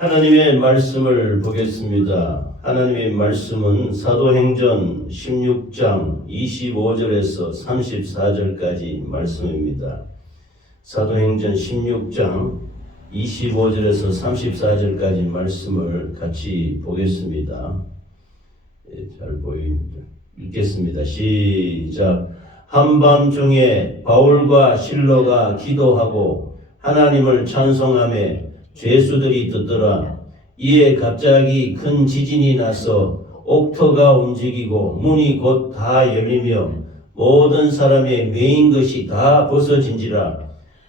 하나님의 말씀을 보겠습니다. 하나님의 말씀은 사도행전 16장 25절에서 34절까지 말씀입니다. 사도행전 16장 25절에서 34절까지 말씀을 같이 보겠습니다. 잘 보입니다. 읽겠습니다. 시작. 한밤중에 바울과 실로가 기도하고 하나님을 찬송하며 죄수들이 듣더라. 이에 갑자기 큰 지진이 나서 옥토가 움직이고 문이 곧 다 열리며 모든 사람의 매인 것이 다 벗어진지라.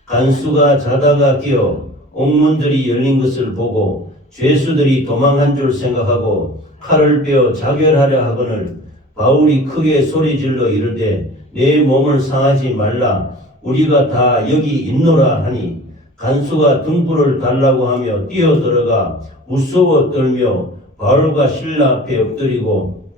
간수가 자다가 깨어 옥문들이 열린 것을 보고 죄수들이 도망한 줄 생각하고 칼을 빼어 자결하려 하거늘 바울이 크게 소리질러 이르되 내 몸을 상하지 말라. 우리가 다 여기 있노라 하니 간수가 등불을 달라고 하며 뛰어들어가 무서워 떨며 바울과 실라 앞에 엎드리고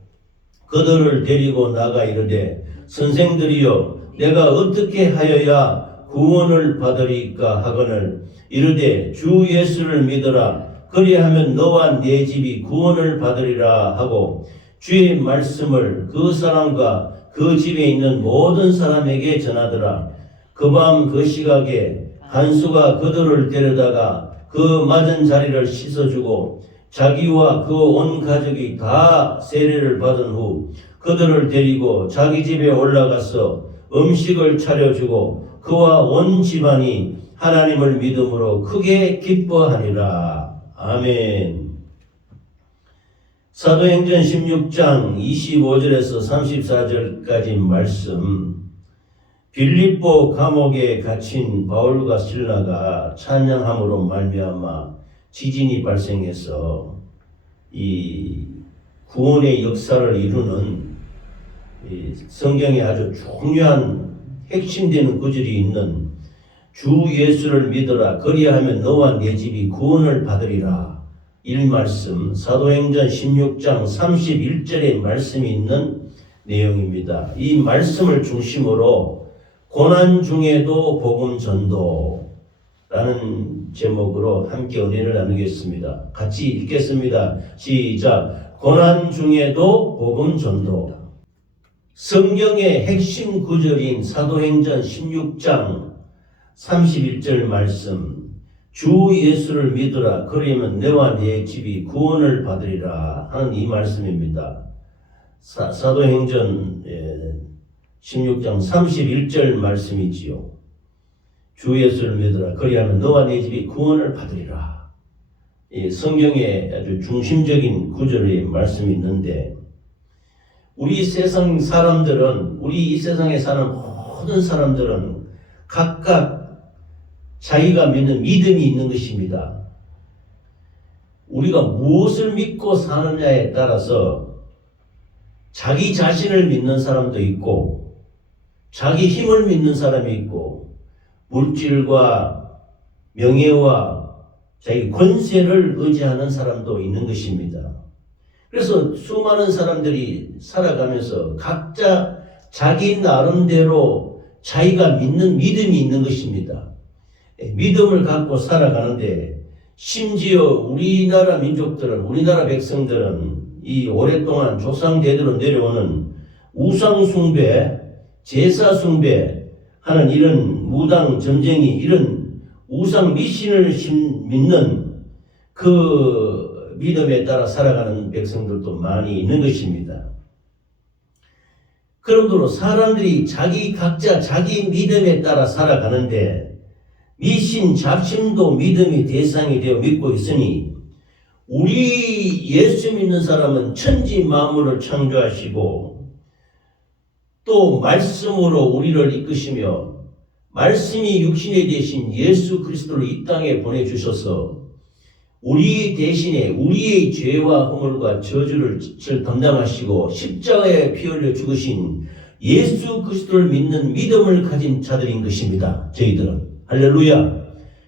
그들을 데리고 나가 이르되 선생들이여 내가 어떻게 하여야 구원을 받으리까 하거늘 이르되 주 예수를 믿어라. 그리하면 너와 네 집이 구원을 받으리라 하고 주의 말씀을 그 사람과 그 집에 있는 모든 사람에게 전하더라. 그 밤 그 시각에 간수가 그들을 데려다가 그 맞은 자리를 씻어주고 자기와 그 온 가족이 다 세례를 받은 후 그들을 데리고 자기 집에 올라가서 음식을 차려주고 그와 온 집안이 하나님을 믿음으로 크게 기뻐하니라. 아멘. 사도행전 16장 25절에서 34절까지 말씀. 빌립보 감옥에 갇힌 바울과 실라가 찬양함으로 말미암아 지진이 발생해서 이 구원의 역사를 이루는 성경에 아주 중요한 핵심되는 구절이 있는 주 예수를 믿어라. 그리하면 너와 네 집이 구원을 받으리라. 이 말씀 사도행전 16장 31절의 말씀이 있는 내용입니다. 이 말씀을 중심으로 고난 중에도 복음 전도라는 제목으로 함께 은혜를 나누겠습니다. 같이 읽겠습니다. 시작. 고난 중에도 복음 전도. 성경의 핵심 구절인 사도행전 16장 31절 말씀. 주 예수를 믿으라. 그러면 너와 네 집이 구원을 받으리라 하는 이 말씀입니다. 사도행전 16장 31절 말씀이지요. 주 예수를 믿으라. 그리하면 너와 네 집이 구원을 받으리라. 성경에 아주 중심적인 구절의 말씀이 있는데 우리 세상 사람들은 우리 이 세상에 사는 모든 사람들은 각각 자기가 믿는 믿음이 있는 것입니다. 우리가 무엇을 믿고 사느냐에 따라서 자기 자신을 믿는 사람도 있고 자기 힘을 믿는 사람이 있고 물질과 명예와 자기 권세를 의지하는 사람도 있는 것입니다. 그래서 수많은 사람들이 살아가면서 각자 자기 나름대로 자기가 믿는 믿음이 있는 것입니다. 믿음을 갖고 살아가는데 심지어 우리나라 민족들은 우리나라 백성들은 이 오랫동안 조상 대대로 내려오는 우상 숭배, 제사 숭배 하는 이런 무당 점쟁이 이런 우상 미신을 믿는 그 믿음에 따라 살아가는 백성들도 많이 있는 것입니다. 그러므로 사람들이 각자 자기 믿음에 따라 살아가는데 미신, 잡신도 믿음의 대상이 되어 믿고 있으니 우리 예수 믿는 사람은 천지 만물을 창조하시고 또 말씀으로 우리를 이끄시며 말씀이 육신이 되신 예수 그리스도를 이 땅에 보내주셔서 우리 대신에 우리의 죄와 허물과 저주를 담당하시고 십자가에 피 흘려 죽으신 예수 그리스도를 믿는 믿음을 가진 자들인 것입니다. 저희들은. 할렐루야.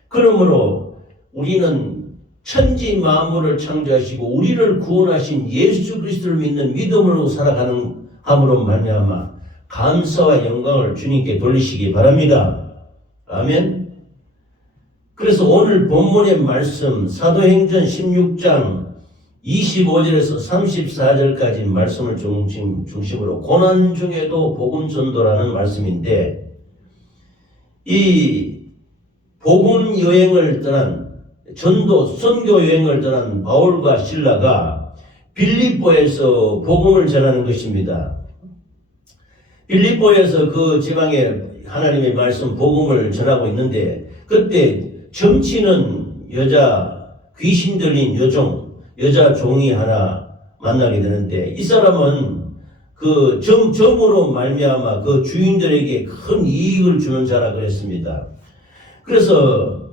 그러므로 우리는 천지 만물을 창조하시고 우리를 구원하신 예수 그리스도를 믿는 믿음으로 살아가는 함으로 말미암아 감사와 영광을 주님께 돌리시기 바랍니다. 아멘. 그래서 오늘 본문의 말씀 사도행전 16장 25절에서 34절까지 말씀을 중심으로 고난 중에도 복음 전도라는 말씀인데, 이 복음 여행을 떠난 전도 선교 여행을 떠난 바울과 실라가 빌립보에서 복음을 전하는 것입니다. 빌립보에서 그 지방에 하나님의 말씀 복음을 전하고 있는데, 그때 점치는 여자, 귀신 들린 여자 종이 하나 만나게 되는데, 이 사람은 그 점으로 말미암아 그 주인들에게 큰 이익을 주는 자라 그랬습니다. 그래서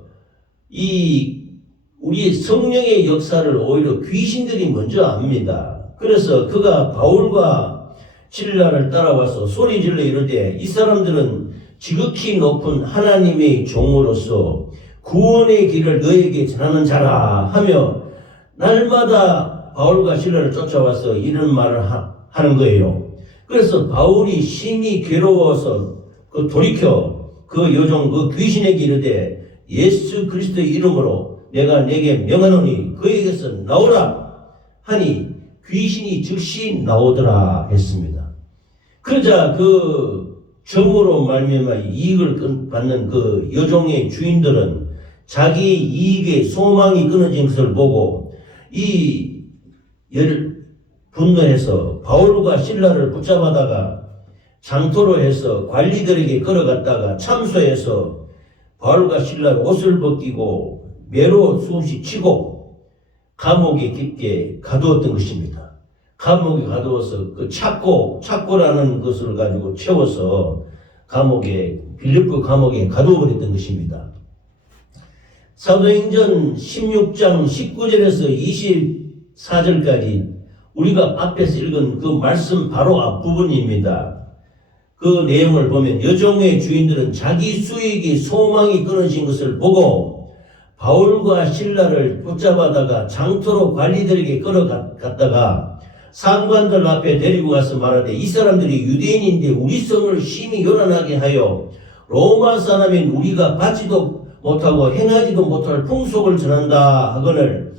우리 성령의 역사를 오히려 귀신들이 먼저 압니다. 그래서 그가 바울과 실라를 따라와서 소리질러 이르되, 이 사람들은 지극히 높은 하나님의 종으로서 구원의 길을 너에게 전하는 자라 하며 날마다 바울과 실라를 쫓아와서 이런 말을 하는 거예요. 그래서 바울이 심히 괴로워서 돌이켜 그 여종 그 귀신에게 이르되, 예수 그리스도의 이름으로 내가 내게 명하노니 그에게서 나오라 하니 귀신이 즉시 나오더라 했습니다. 그러자 그 점으로 말미암아 이익을 받는 그 여종의 주인들은 자기 이익의 소망이 끊어진 것을 보고 분노해서 바울과 실라를 붙잡아다가 장토로 해서 관리들에게 끌어갔다가 참소해서 바울과 실라의 옷을 벗기고 매로 수없이 치고 감옥에 깊게 가두었던 것입니다. 감옥에 가두어서 그 착고라는 것을 가지고 채워서 빌립보 감옥에 가두어버렸던 것입니다. 사도행전 16장 19절에서 24절까지 우리가 앞에서 읽은 그 말씀 바로 앞부분입니다. 그 내용을 보면 여종의 주인들은 자기 수익이 소망이 끊어진 것을 보고 바울과 실라를 붙잡아다가 장터로 관리들에게 끌어갔다가 상관들 앞에 데리고 가서 말하되, 이 사람들이 유대인인데 우리 성을 심히 요란하게 하여 로마 사람인 우리가 받지도 못하고 행하지도 못할 풍속을 전한다 하거늘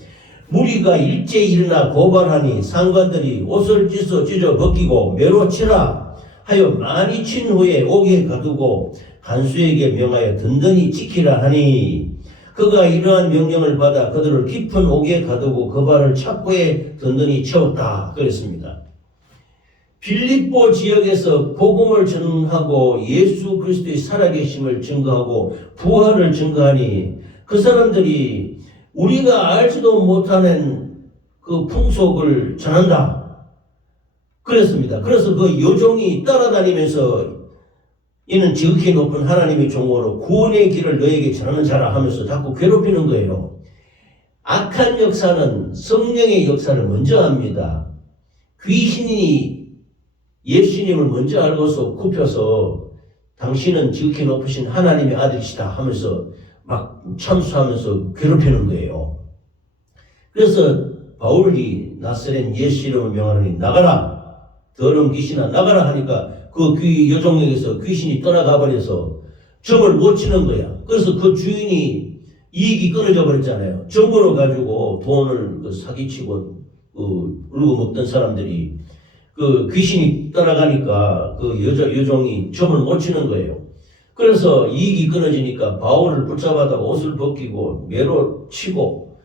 무리가 일제히 일어나 고발하니 상관들이 옷을 찢어 벗기고 매로 치라 하여 많이 친 후에 옥에 가두고 간수에게 명하여 든든히 지키라 하니, 그가 이러한 명령을 받아 그들을 깊은 옥에 가두고 그 발을 착고에 든든히 채웠다 그랬습니다. 빌립보 지역에서 복음을 전하고 예수 그리스도의 살아계심을 증거하고 부활을 증거하니 그 사람들이 우리가 알지도 못하는 그 풍속을 전한다 그랬습니다. 그래서 그 여종이 따라다니면서 이는 지극히 높은 하나님의 종으로 구원의 길을 너에게 전하는 자라 하면서 자꾸 괴롭히는 거예요. 악한 역사는 성령의 역사를 먼저 합니다. 귀신이 예수님을 먼저 알고서 굽혀서 당신은 지극히 높으신 하나님의 아들이시다 하면서 막 참수하면서 괴롭히는 거예요. 그래서 바울이 나사렛 예수 이름을 명하노니 나가라, 더러운 귀신아 나가라 하니까 그 여종에게서 귀신이 떠나가 버려서 점을 못 치는 거야. 그래서 그 주인이 이익이 끊어져 버렸잖아요. 점으로 가지고 돈을 사기치고 울고 먹던 사람들이 그 귀신이 떠나가니까 그 여종이 점을 못 치는 거예요. 그래서 이익이 끊어지니까 바울을 붙잡아다가 옷을 벗기고 매로 치고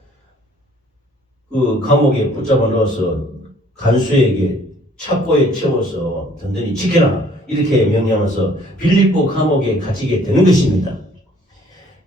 그 감옥에 붙잡아 넣어서 간수에게 착고에 채워서 든든히 지켜라 이렇게 명령해서 빌립보 감옥에 갇히게 되는 것입니다.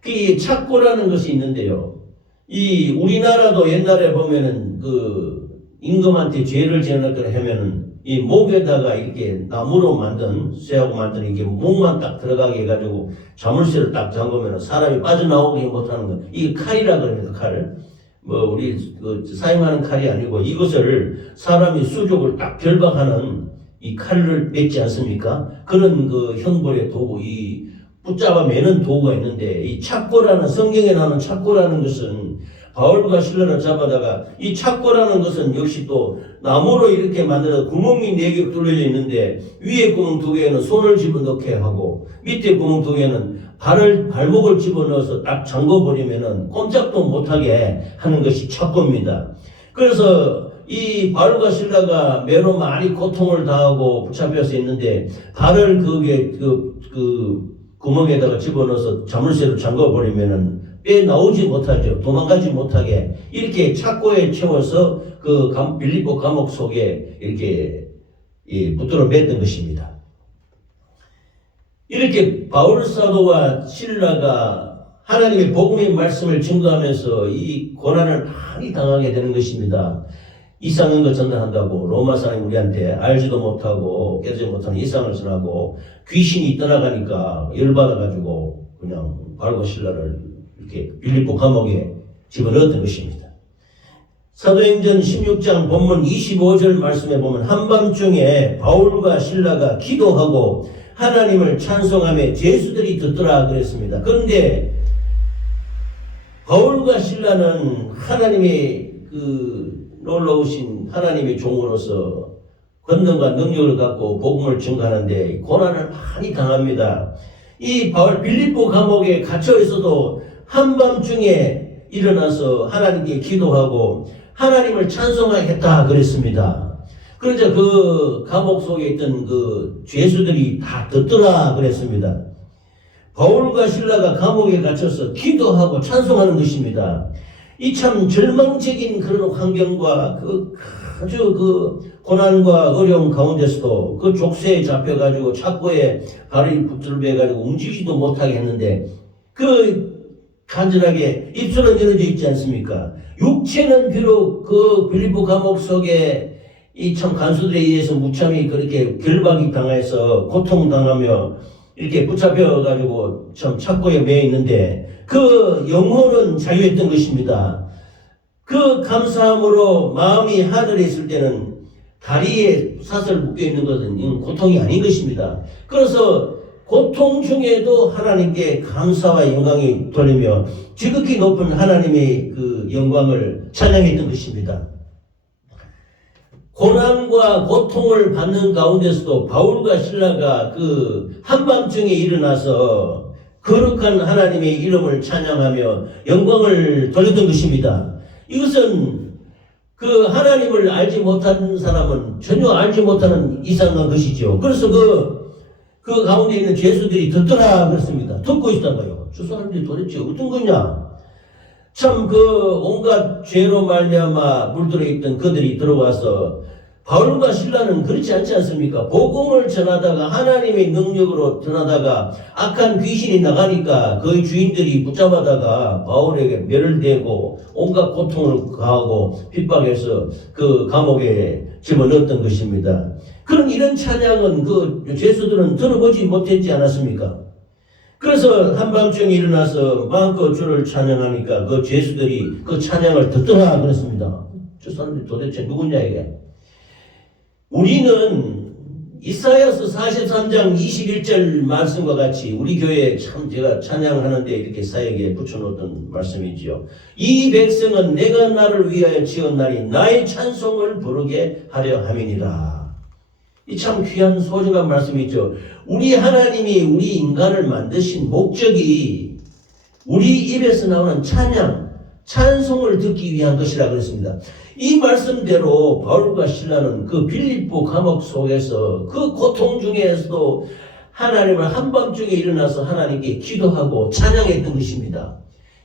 이 착고라는 것이 있는데요. 이 우리나라도 옛날에 보면은 그 임금한테 죄를 지었거나 하면은 이 목에다가 이렇게 나무로 만든 쇠하고 만든 이게 목만 딱 들어가게 해가지고 자물쇠를 딱 잠그면 사람이 빠져나오게 못하는 거. 이게 칼이라 그럽니다. 칼. 우리 사용하는 칼이 아니고 이것을 사람이 수족을 딱 결박하는 이 칼을 맺지 않습니까? 그런 그 형벌의 도구, 이 붙잡아 매는 도구가 있는데, 이 착고라는, 성경에 나오는 착고라는 것은 바울과 실라를 잡아다가 이 착고라는 것은 역시 또 나무로 이렇게 만들어서 구멍이 4개 뚫려져 있는데 위에 구멍 2개에는 손을 집어넣게 하고 밑에 구멍 2개는 발목을 집어넣어서 딱 잠궈버리면은 꼼짝도 못하게 하는 것이 착고입니다. 그래서 이 바울과 실라가 매로 많이 고통을 당하고 붙잡혀서 있는데 발을 그 구멍에다가 집어넣어서 자물쇠로 잠궈버리면은 빼나오지 못하죠. 도망가지 못하게 이렇게 착고에 채워서 그 빌립보 감옥 속에 이렇게 붙들어 맸던 것입니다. 이렇게 바울 사도와 실라가 하나님의 복음의 말씀을 증거하면서 이 고난을 많이 당하게 되는 것입니다. 이상한 거 전달한다고 로마 사람이 우리한테 알지도 못하고 깨닫지 못하는 이상을 전하고 귀신이 떠나가니까 열받아가지고 그냥 바울과 실라를 이렇게 빌립보 감옥에 집어넣었던 것입니다. 사도행전 16장 본문 25절 말씀에 보면 한밤중에 바울과 실라가 기도하고 하나님을 찬송하며 죄수들이 듣더라 그랬습니다. 그런데 바울과 실라는 하나님의 놀라우신 하나님의 종으로서 권능과 능력을 갖고 복음을 증거하는데 고난을 많이 당합니다. 이 바울 빌립보 감옥에 갇혀 있어도 한밤중에 일어나서 하나님께 기도하고 하나님을 찬송하겠다 그랬습니다. 그러자 그 감옥 속에 있던 그 죄수들이 다 듣더라 그랬습니다. 바울과 실라가 감옥에 갇혀서 기도하고 찬송하는 것입니다. 이 참 절망적인 그런 환경과 아주 고난과 어려운 가운데서도 그 족쇄에 잡혀가지고 착고에 발이 붙들려가지고 움직이지도 못하게 했는데 간절하게 입술은 열어져 있지 않습니까? 육체는 비록 그 빌립보 감옥 속에 이 참 간수들에 의해서 무참히 그렇게 결박이 당해서 고통당하며 이렇게 붙잡혀가지고 참 착고에 매여 있는데 그 영혼은 자유했던 것입니다. 그 감사함으로 마음이 하늘에 있을 때는 다리에 사슬 묶여 있는 것은 고통이 아닌 것입니다. 그래서 고통 중에도 하나님께 감사와 영광이 돌리며 지극히 높은 하나님의 그 영광을 찬양했던 것입니다. 고난과 고통을 받는 가운데서도 바울과 실라가 그 한밤중에 일어나서 거룩한 하나님의 이름을 찬양하며 영광을 돌렸던 것입니다. 이것은 그 하나님을 알지 못하는 사람은 전혀 알지 못하는 이상한 것이죠. 그래서 그 가운데 있는 죄수들이 듣더라 그랬습니다. 듣고 있단 거예요. 저 사람들이 도대체 어떤 거냐? 참 온갖 죄로 말미암아 물들어 있던 그들이 들어와서 바울과 실라는 그렇지 않지 않습니까? 복음을 전하다가 하나님의 능력으로 전하다가 악한 귀신이 나가니까 그 주인들이 붙잡아다가 바울에게 매를 대고 온갖 고통을 가하고 핍박해서 그 감옥에 집어넣었던 것입니다. 그런 이런 찬양은 그 죄수들은 들어보지 못했지 않았습니까? 그래서 한밤중에 일어나서 마음껏 주를 찬양하니까 그 죄수들이 그 찬양을 듣더라 그랬습니다. 저 사람들이 도대체 누구냐 이게. 우리는 이사야서 43장 21절 말씀과 같이 우리 교회에 참 제가 찬양하는데 이렇게 사역에 붙여놓던 말씀이지요. 이 백성은 내가 나를 위하여 지었나니 나의 찬송을 부르게 하려 함이니라. 이 참 귀한 소중한 말씀이죠. 우리 하나님이 우리 인간을 만드신 목적이 우리 입에서 나오는 찬송을 듣기 위한 것이라 그랬습니다. 이 말씀대로 바울과 실라는 그 빌립보 감옥 속에서 그 고통 중에서도 하나님을 한밤중에 일어나서 하나님께 기도하고 찬양했던 것입니다.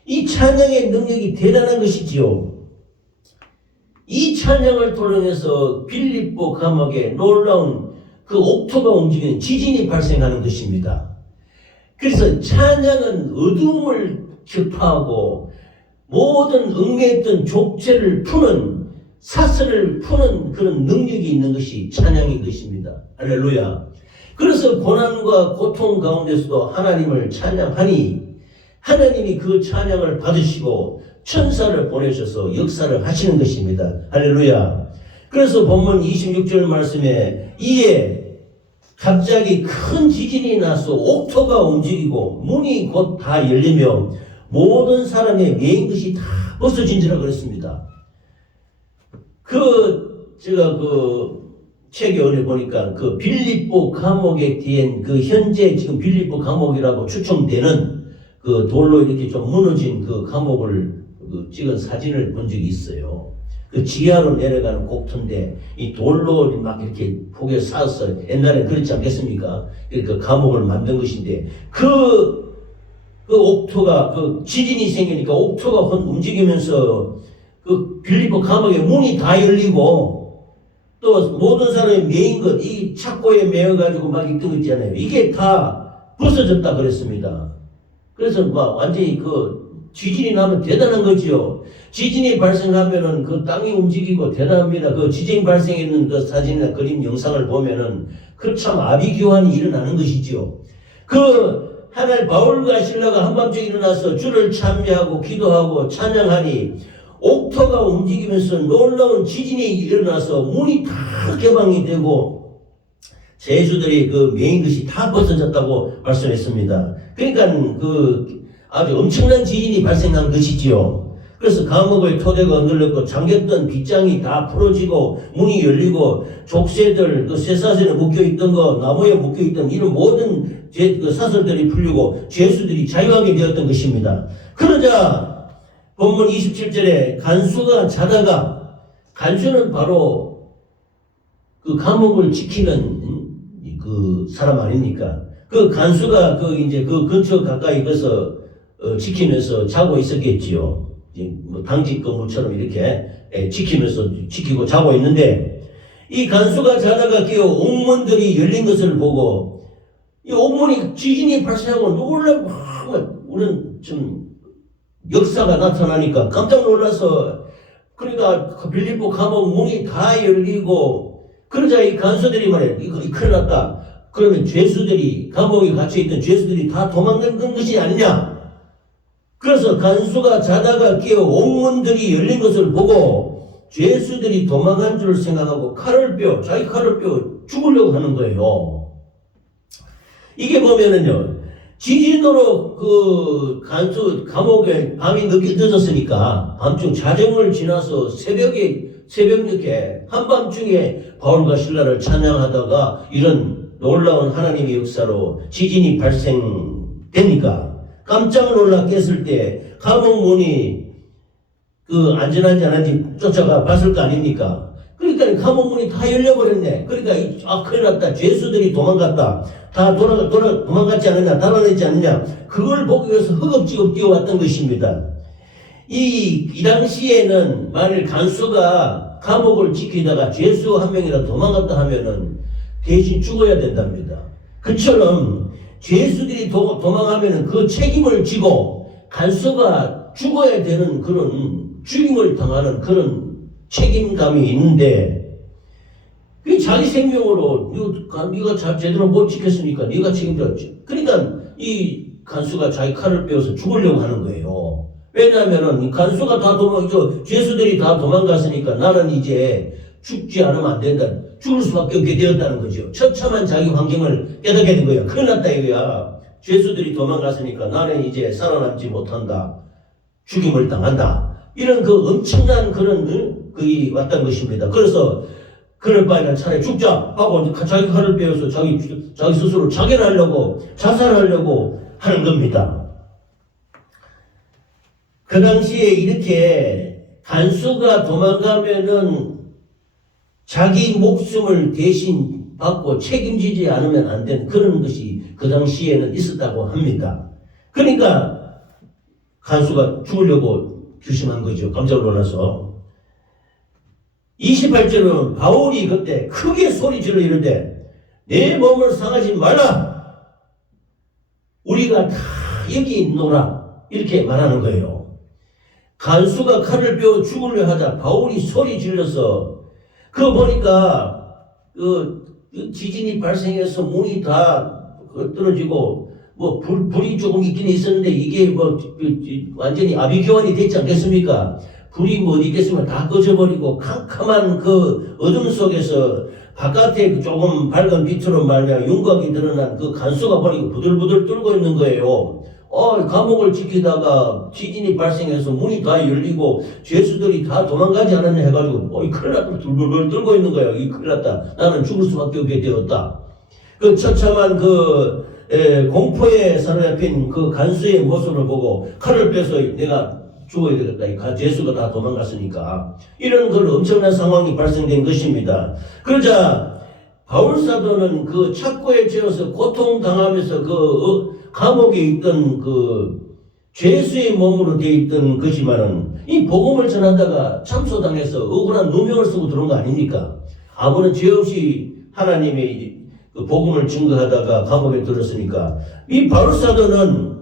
이 찬양의 능력이 대단한 것이지요. 이 찬양을 통해서 빌립보 감옥에 놀라운 그 옥토가 움직이는 지진이 발생하는 것입니다. 그래서 찬양은 어둠을 격파하고 모든 얽매였던 족제를 푸는 사슬을 푸는 그런 능력이 있는 것이 찬양인 것입니다. 할렐루야. 그래서 고난과 고통 가운데서도 하나님을 찬양하니 하나님이 그 찬양을 받으시고 천사를 보내셔서 역사를 하시는 것입니다. 할렐루야. 그래서 본문 26절 말씀에 이에 갑자기 큰 지진이 나서 옥토가 움직이고 문이 곧 다 열리며 모든 사람의 매인 것이 다 벗어진지라 그랬습니다. 제가 책에 어디 보니까 그 빌립보 감옥에 뒤엔 그 현재 지금 빌립보 감옥이라고 추정되는 그 돌로 이렇게 좀 무너진 그 감옥을 그 찍은 사진을 본 적이 있어요. 그 지하로 내려가는 곡터인데 이 돌로 막 이렇게 폭에 쌓았어. 옛날에 그렇지 않겠습니까? 그 감옥을 만든 것인데 그 옥토가 그 지진이 생기니까 옥토가 움직이면서 그 빌립보 감옥의 문이 다 열리고 또 모든 사람이 메인 것, 이 착고에 메어가지고 막 있던 거 있잖아요. 이게 다 부서졌다 그랬습니다. 그래서 막 완전히 그 지진이 나면 대단한 거지요. 지진이 발생하면은 그 땅이 움직이고 대단합니다. 그 지진이 발생했는 그 사진이나 그림 영상을 보면은 그 참 아비규환이 일어나는 것이지요. 그 하늘 바울과 실라가 한밤중에 일어나서 주를 찬미하고 기도하고 찬양하니 옥토가 움직이면서 놀라운 지진이 일어나서 문이 다 개방이 되고 제수들이 그 메인 것이 다 벗어졌다고 말씀했습니다. 그러니까 그 아주 엄청난 지진이 발생한 것이지요. 그래서 감옥의 토대가 흔들렸고 잠겼던 빗장이 다 풀어지고 문이 열리고 족쇄들 그 쇠사슬에 묶여있던 거 나무에 묶여있던 이런 모든 그 사슬들이 풀리고 죄수들이 자유하게 되었던 것입니다. 그러자 본문 27절에 간수가 자다가 간수는 바로 그 감옥을 지키는 그 사람 아닙니까? 그 간수가 그 이제 그 근처 가까이 가서 지키면서 자고 있었겠지요. 뭐 당직 근무처럼 이렇게 지키고 자고 있는데 이 간수가 자다가 깨어 옥문들이 열린 것을 보고 이 옥문이 지진이 발생하고 놀라고 우리는 좀 역사가 나타나니까 깜짝 놀라서 그러니까 그 빌립보 감옥 문이 다 열리고 그러자 이 간수들이 말해 이거 큰일 났다. 그러면 죄수들이 감옥에 갇혀있던 죄수들이 다 도망간 것이 아니냐. 그래서 간수가 자다가 깨어 옥문들이 열린 것을 보고 죄수들이 도망간 줄 생각하고 자기 칼을 빼어 죽으려고 하는 거예요. 이게 보면은요, 지진으로 그 감옥에 밤이 늦어졌으니까 밤중 자정을 지나서 새벽 늦게 한밤중에 바울과 실라를 찬양하다가 이런 놀라운 하나님의 역사로 지진이 발생되니까 깜짝 놀라 깼을 때 감옥 문이 그 안전한지 안 한지 쫓아가 봤을 거 아닙니까? 그러니까 감옥 문이 다 열려버렸네. 그러니까 큰일 났다. 죄수들이 도망갔다. 다 도망갔지 않느냐, 달아냈지 않느냐. 그걸 보기 위해서 허겁지겁 뛰어왔던 것입니다. 이 당시에는 만일 간수가 감옥을 지키다가 죄수 한 명이라도 도망갔다 하면은 대신 죽어야 된답니다. 그처럼 죄수들이 도망하면은 그 책임을 지고 간수가 죽어야 되는 그런 죽임을 당하는 그런 책임감이 있는데 그 자기 생명으로 네가 제대로 못 지켰으니까 네가 책임졌지. 그러니까 이 간수가 자기 칼을 빼어서 죽으려고 하는 거예요. 왜냐하면은 간수가 죄수들이 다 도망갔으니까 나는 이제 죽지 않으면 안 된다. 죽을 수밖에 없게 되었다는 거죠. 처참한 자기 환경을 깨닫게 된 거야. 큰일 났다 이거야. 죄수들이 도망갔으니까 나는 이제 살아남지 못한다. 죽임을 당한다. 이런 그 엄청난 그런 그게 왔던 것입니다. 그래서 그럴 바에는 차라리 죽자 하고 자기 칼을 빼어서 자기 스스로 자결하려고 자살하려고 하는 겁니다. 그 당시에 이렇게 간수가 도망가면은 자기 목숨을 대신 받고 책임지지 않으면 안 되는 그런 것이 그 당시에는 있었다고 합니다. 그러니까 간수가 죽으려고 결심한 거죠. 깜짝 놀라서. 28절은 바울이 그때 크게 소리 질러 이르되 내 몸을 상하지 말라. 우리가 다 여기 있노라. 이렇게 말하는 거예요. 간수가 칼을 빼어 죽으려 하자 바울이 소리 질러서 그거 보니까 지진이 발생해서 문이 다 떨어지고 뭐 불이 조금 있긴 있었는데 이게 뭐 완전히 아비규환이 됐지 않겠습니까? 불이 뭐 어디 있겠으면 다 꺼져버리고 캄캄한 그 어둠 속에서 바깥에 조금 밝은 빛으로 말미암아 윤곽이 드러난 그 간수가 보니까 부들부들 떨고 있는 거예요. 감옥을 지키다가 지진이 발생해서 문이 다 열리고 죄수들이 다 도망가지 않았냐 해가지고 큰일 났다 둘둘 떨고 있는 거야. 이 큰일 났다. 나는 죽을 수밖에 없게 되었다. 그 처참한 공포에 사로잡힌 그 간수의 모습을 보고 칼을 빼서 내가 죽어야 되겠다. 이 죄수가 다 도망갔으니까. 이런 그 엄청난 상황이 발생된 것입니다. 그러자 바울 사도는 그 착고에 채워서 고통당하면서 감옥에 있던 죄수의 몸으로 되어 있던 것이지만은 이 복음을 전하다가 참소당해서 억울한 누명을 쓰고 들어온 거 아닙니까? 아무런 죄 없이 하나님의 그 복음을 증거하다가 감옥에 들었으니까 이 바울 사도는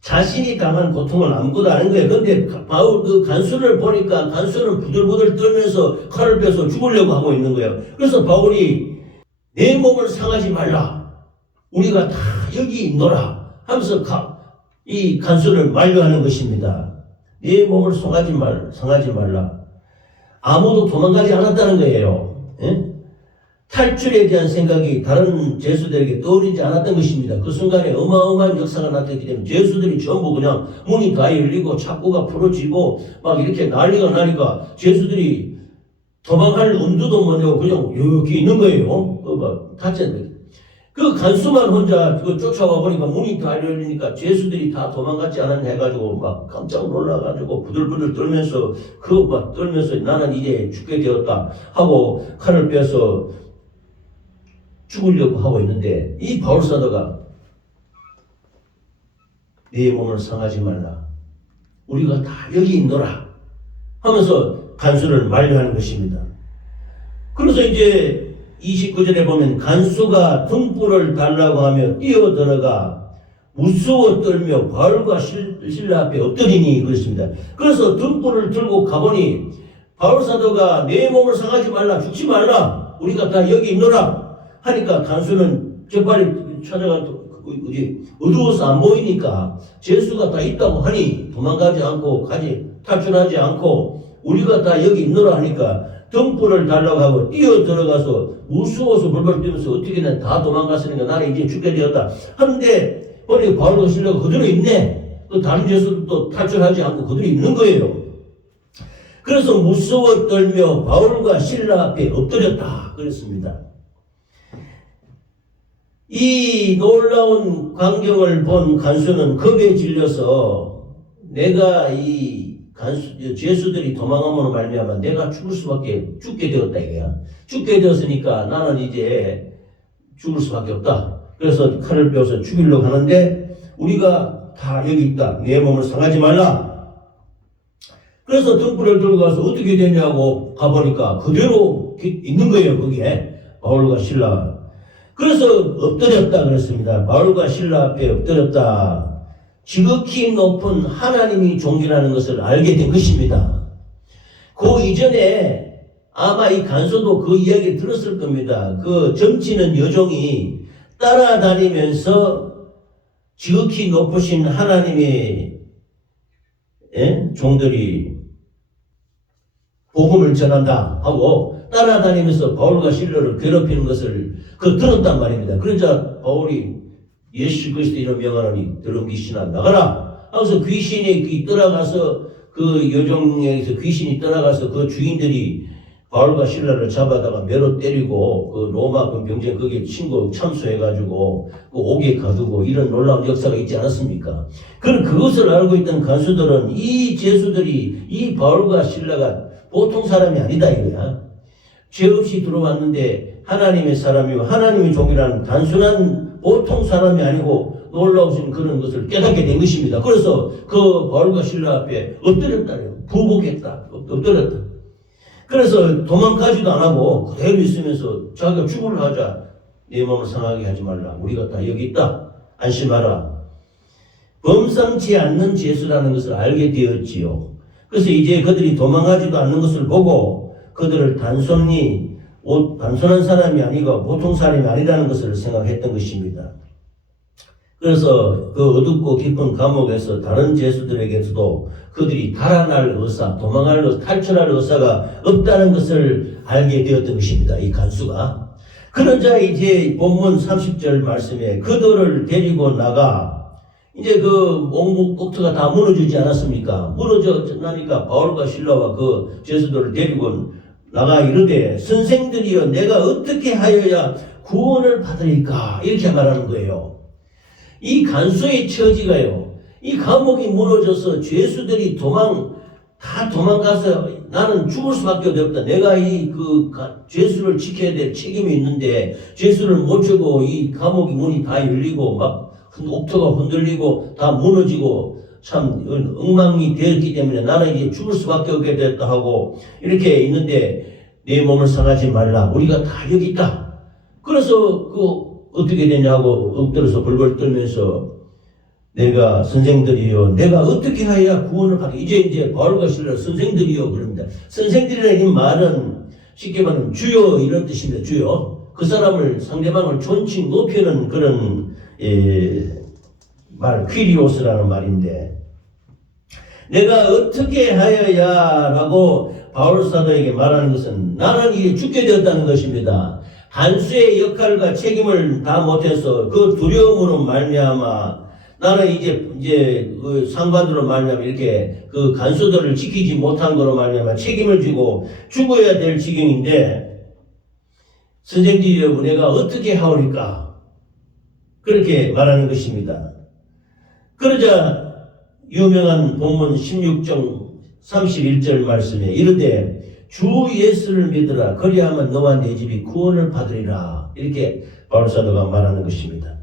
자신이 당한 고통을 아무것도 아닌 거예요. 근데 바울 간수를 보니까 간수는 부들부들 떨면서 칼을 빼서 죽으려고 하고 있는 거예요. 그래서 바울이 내 몸을 상하지 말라. 우리가 다 여기 있노라 하면서 이 간수를 만류하는 것입니다. 내 몸을 상하지 말라. 아무도 도망가지 않았다는 거예요. 탈출에 대한 생각이 다른 죄수들에게 떠오르지 않았던 것입니다. 그 순간에 어마어마한 역사가 나타났기 때문에 죄수들이 전부 그냥 문이 다 열리고 착고가 풀어지고 막 이렇게 난리가 죄수들이 도망할 엄두도 못 내고 그냥 여기 있는 거예요. 닫혔는데. 그 간수만 혼자 쫓아와 보니까 문이 다 열리니까 죄수들이 다 도망갔지 않았냐 해가지고 막 깜짝 놀라가지고 부들부들 떨면서 떨면서 나는 이제 죽게 되었다 하고 칼을 빼서 죽으려고 하고 있는데 이 바울 사도가 네 몸을 상하지 말라. 우리가 다 여기 있노라 하면서 간수를 만류하는 것입니다. 그래서 이제 29절에 보면 간수가 등불을 달라고 하며 뛰어들어가 무서워 떨며 바울과 실라 앞에 엎드리니 그랬습니다. 그래서 등불을 들고 가보니 바울 사도가 내 몸을 상하지 말라, 죽지 말라, 우리가 다 여기 있노라 하니까 간수는 재빨리 찾아가 어두워서 안 보이니까 죄수가 다 있다고 하니 도망가지 않고 탈출하지 않고 우리가 다 여기 있노라 하니까 등불을 달라고 하고 뛰어들어가서 무서워서 벌벌 뛰면서 어떻게든 다 도망갔으니까 나는 이제 죽게 되었다 하는데 보니 바울과 실라가 그대로 있네. 또 다른 죄수도 탈출하지 않고 그대로 있는 거예요. 그래서 무서워 떨며 바울과 실라 앞에 엎드렸다 그랬습니다. 이 놀라운 광경을 본 간수는 겁에 질려서 내가 죄수들이 도망함으로 말미암아 내가 죽게 되었다 이거야. 죽게 되었으니까 나는 이제 죽을 수밖에 없다. 그래서 칼을 빼서 죽이려고 하는데 우리가 다 여기 있다. 내 몸을 상하지 말라. 그래서 등불을 들고 가서 어떻게 됐냐고 가보니까 그대로 있는 거예요. 거기에 바울과 실라. 그래서 엎드렸다 그랬습니다. 바울과 실라 앞에 엎드렸다. 지극히 높은 하나님이 존귀라는 것을 알게 된 것입니다. 그 이전에 아마 이 간수도 그 이야기를 들었을 겁니다. 그 점치는 여종이 따라다니면서 지극히 높으신 하나님의 종들이 복음을 전한다 하고 따라다니면서 바울과 실라를 괴롭히는 것을 들었단 말입니다. 그러자 바울이 예수 그리스도로 명하노니 더러운 귀신아 나가라 하면서 귀신이 떠나가서 그 여종에게서 귀신이 떠나가서 그 주인들이 바울과 실라를 잡아다가 매로 때리고 그 로마 병정 거기에 친구 참수해가지고 그 옥에 가두고 이런 놀라운 역사가 있지 않았습니까? 그것을 알고 있던 간수들은 이 죄수들이 이 바울과 실라가 보통 사람이 아니다 이거야. 죄 없이 들어왔는데 하나님의 사람이고 하나님의 종이라는 단순한 보통 사람이 아니고 놀라우신 그런 것을 깨닫게 된 것입니다. 그래서 그 바울과 실라 앞에 엎드렸다네요. 부복했다. 엎드렸다. 그래서 도망가지도 안 하고 그대로 있으면서 자기가 죽으려 하자. 내 몸을 상하게 하지 말라. 우리가 다 여기 있다. 안심하라. 범상치 않는 죄수라는 것을 알게 되었지요. 그래서 이제 그들이 도망가지도 않는 것을 보고 그들을 단순한 사람이 아니고 보통 사람이 아니라는 것을 생각했던 것입니다. 그래서 그 어둡고 깊은 감옥에서 다른 죄수들에게서도 그들이 달아날 의사, 도망할 의사, 탈출할 의사가 없다는 것을 알게 되었던 것입니다. 이 간수가. 그러자 이제 본문 30절 말씀에 그들을 데리고 나가 이제 그 옥목 꼭터가 다 무너지지 않았습니까? 무너져 나니까 바울과 실라와 그 제수들을 데리고 나가 이르되 선생들이여 내가 어떻게 하여야 구원을 받으리까? 이렇게 말하는 거예요. 이 간수의 처지가요. 이 감옥이 무너져서 죄수들이 다 도망가서 나는 죽을 수밖에 없다. 내가 죄수를 지켜야 될 책임이 있는데 죄수를 못 주고 이 감옥이 문이 다 열리고 막 옥토가 흔들리고 다 무너지고 참 엉망이 되었기 때문에 나는 이제 죽을 수밖에 없게 됐다 하고 이렇게 있는데 내 몸을 상하지 말라. 우리가 다 여기 있다. 그래서 어떻게 되냐고 엎드려서 벌벌 떨면서 내가 선생들이요 내가 어떻게 하여야 구원을 받게 이제 바울과 실라 선생들이요 그럽니다. 선생들이라는 이 말은 쉽게 말하면 주여 이런 뜻입니다. 주여 그 사람을 상대방을 존칭 높이는 그런 말 퀴리오스라는 말인데 내가 어떻게 하여야 라고 바울 사도에게 말하는 것은 나는 이제 죽게 되었다는 것입니다. 간수의 역할과 책임을 다 못해서 그 두려움으로 말미암아 나는 이제 그 상관으로 말미암아 이렇게 그 간수들을 지키지 못한 거로 말미암아 책임을 지고 죽어야 될 지경인데 선생님이여 내가 어떻게 하오리까? 그렇게 말하는 것입니다. 그러자 유명한 본문 16장 31절 말씀에 이르되 주 예수를 믿으라 그리하면 너와 내 집이 구원을 받으리라 이렇게 바울 사도가 말하는 것입니다.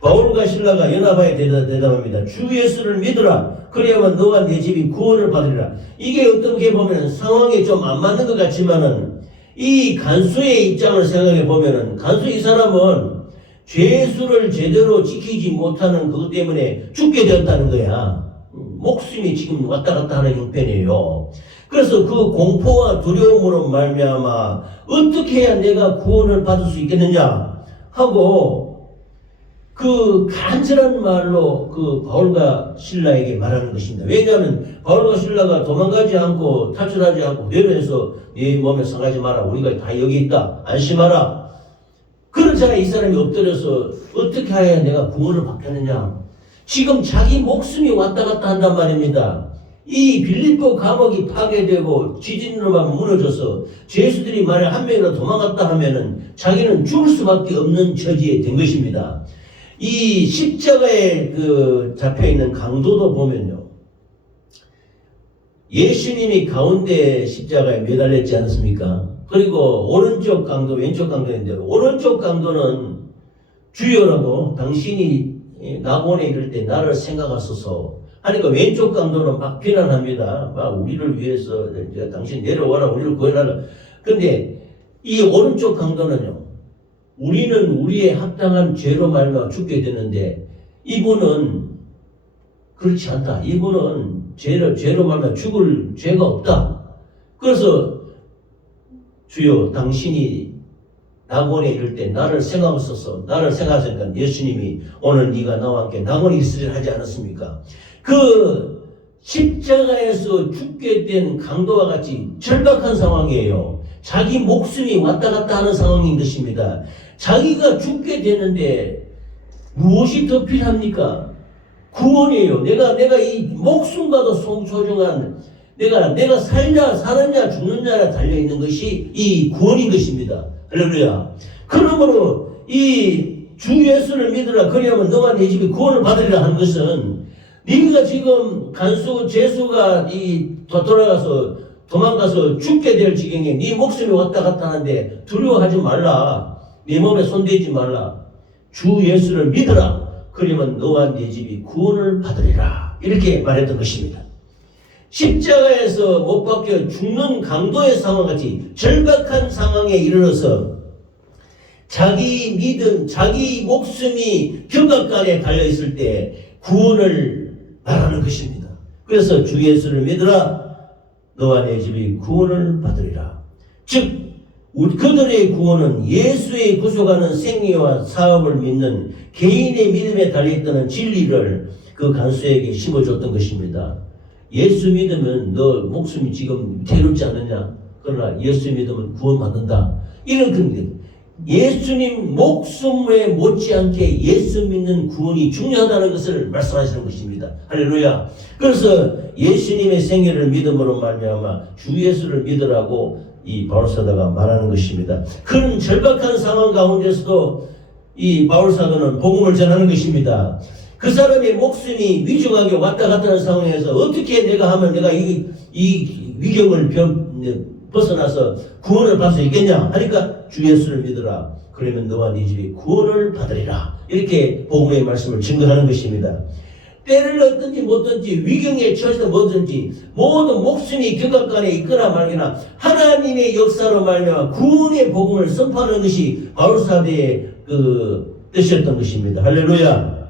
바울과 실라가 연합하여 대답합니다. 주 예수를 믿으라 그리하면 너와 내 집이 구원을 받으리라. 이게 어떻게 보면 상황이 좀 안 맞는 것 같지만은 이 간수의 입장을 생각해 보면은 간수 이 사람은 죄수를 제대로 지키지 못하는 그것 때문에 죽게 되었다는 거야. 목숨이 지금 왔다 갔다 하는 형편이에요. 그래서 그 공포와 두려움으로 말미암아 어떻게 해야 내가 구원을 받을 수 있겠느냐 하고 그 간절한 말로 그 바울과 실라에게 말하는 것입니다. 왜냐하면 바울과 실라가 도망가지 않고 탈출하지 않고 외로해서 네 몸에 상하지 마라. 우리가 다 여기 있다. 안심하라. 그러자 이 사람이 엎드려서 어떻게 해야 내가 구원을 받겠느냐. 지금 자기 목숨이 왔다 갔다 한단 말입니다. 이 빌립보 감옥이 파괴되고 지진으로만 무너져서 죄수들이 만약 한 명이라도 도망갔다 하면은 자기는 죽을 수밖에 없는 처지에 된 것입니다. 이 십자가에 잡혀있는 강도도 보면요. 예수님이 가운데 십자가에 매달렸지 않습니까? 그리고 오른쪽 강도, 왼쪽 강도인데 오른쪽 강도는 주여라고 당신이 낙원에 이를 때 나를 생각하소서 하니까 왼쪽 강도는 막 비난합니다. 막 우리를 위해서 당신 내려와라 우리를 구해라. 근데 이 오른쪽 강도는요. 우리는 우리의 합당한 죄로 말미암아 죽게 되는데 이분은 그렇지 않다. 이분은 죄로 말미암아 죽을 죄가 없다. 그래서 주여 당신이 낙원에 이를 때 나를 생각하소서 나를 생각하니까 예수님이 오늘 네가 나와 함께 낙원에 있으리라 하지 않았습니까? 그 십자가에서 죽게 된 강도와 같이 절박한 상황이에요. 자기 목숨이 왔다 갔다 하는 상황인 것입니다. 자기가 죽게 되는데 무엇이 더 필요합니까? 구원이에요. 내가 이 목숨과도 소중한 내가 사느냐 죽느냐에 달려있는 것이 이 구원인 것입니다. 할렐루야. 그러므로 이 주 예수를 믿으라 그리하면 너와 내 집이 구원을 받으리라 하는 것은 네가 지금 죄수가 도망가서 죽게 될 지경에 네 목숨이 왔다 갔다 하는데 두려워하지 말라. 네 몸에 손대지 말라. 주 예수를 믿으라. 그러면 너와 네 집이 구원을 받으리라. 이렇게 말했던 것입니다. 십자가에서 못 박혀 죽는 강도의 상황같이 절박한 상황에 이르러서 자기 믿음, 자기 목숨이 벽각간에 달려있을 때 구원을 말하는 것입니다. 그래서 주 예수를 믿으라. 너와 내 집이 구원을 받으리라. 즉 그들의 구원은 예수의 구속하는 생애와 사업을 믿는 개인의 믿음에 달려있다는 진리를 그 간수에게 심어줬던 것입니다. 예수 믿으면 너 목숨이 지금 괴롭지 않느냐? 그러나 예수 믿으면 구원받는다. 이런 겁니다. 예수님 목숨에 못지않게 예수 믿는 구원이 중요하다는 것을 말씀하시는 것입니다. 할렐루야. 그래서 예수님의 생애를 믿음으로 말미암아 주 예수를 믿으라고 이 바울사도가 말하는 것입니다. 그런 절박한 상황 가운데서도 이 바울사도는 복음을 전하는 것입니다. 그 사람의 목숨이 위중하게 왔다 갔다 하는 상황에서 어떻게 내가 하면 내가 이 위경을 벗어나서 구원을 받을 수 있겠냐 하니까 주 예수를 믿으라. 그러면 너와 네 집이 구원을 받으리라. 이렇게 복음의 말씀을 증거하는 것입니다. 때를 얻든지 못든지 위경에 처해서 뭐든지 모든 목숨이 격압간에 있거나 말거나 하나님의 역사로 말미암아 구원의 복음을 선포하는 것이 바울사도의 그 뜻이었던 것입니다. 할렐루야.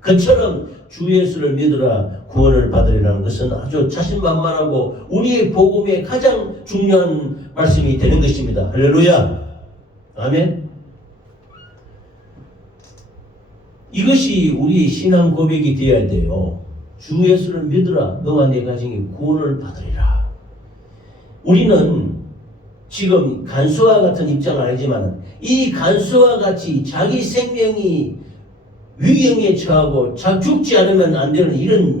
그처럼 주 예수를 믿으라 구원을 받으리라는 것은 아주 자신만만하고 우리의 복음의 가장 중요한 말씀이 되는 것입니다. 할렐루야. 아멘. 이것이 우리의 신앙 고백이 되어야 돼요. 주 예수를 믿으라 너와 네 가정이 구원을 받으리라. 우리는 지금 간수와 같은 입장은 아니지만 이 간수와 같이 자기 생명이 위경에 처하고 죽지 않으면 안 되는 이런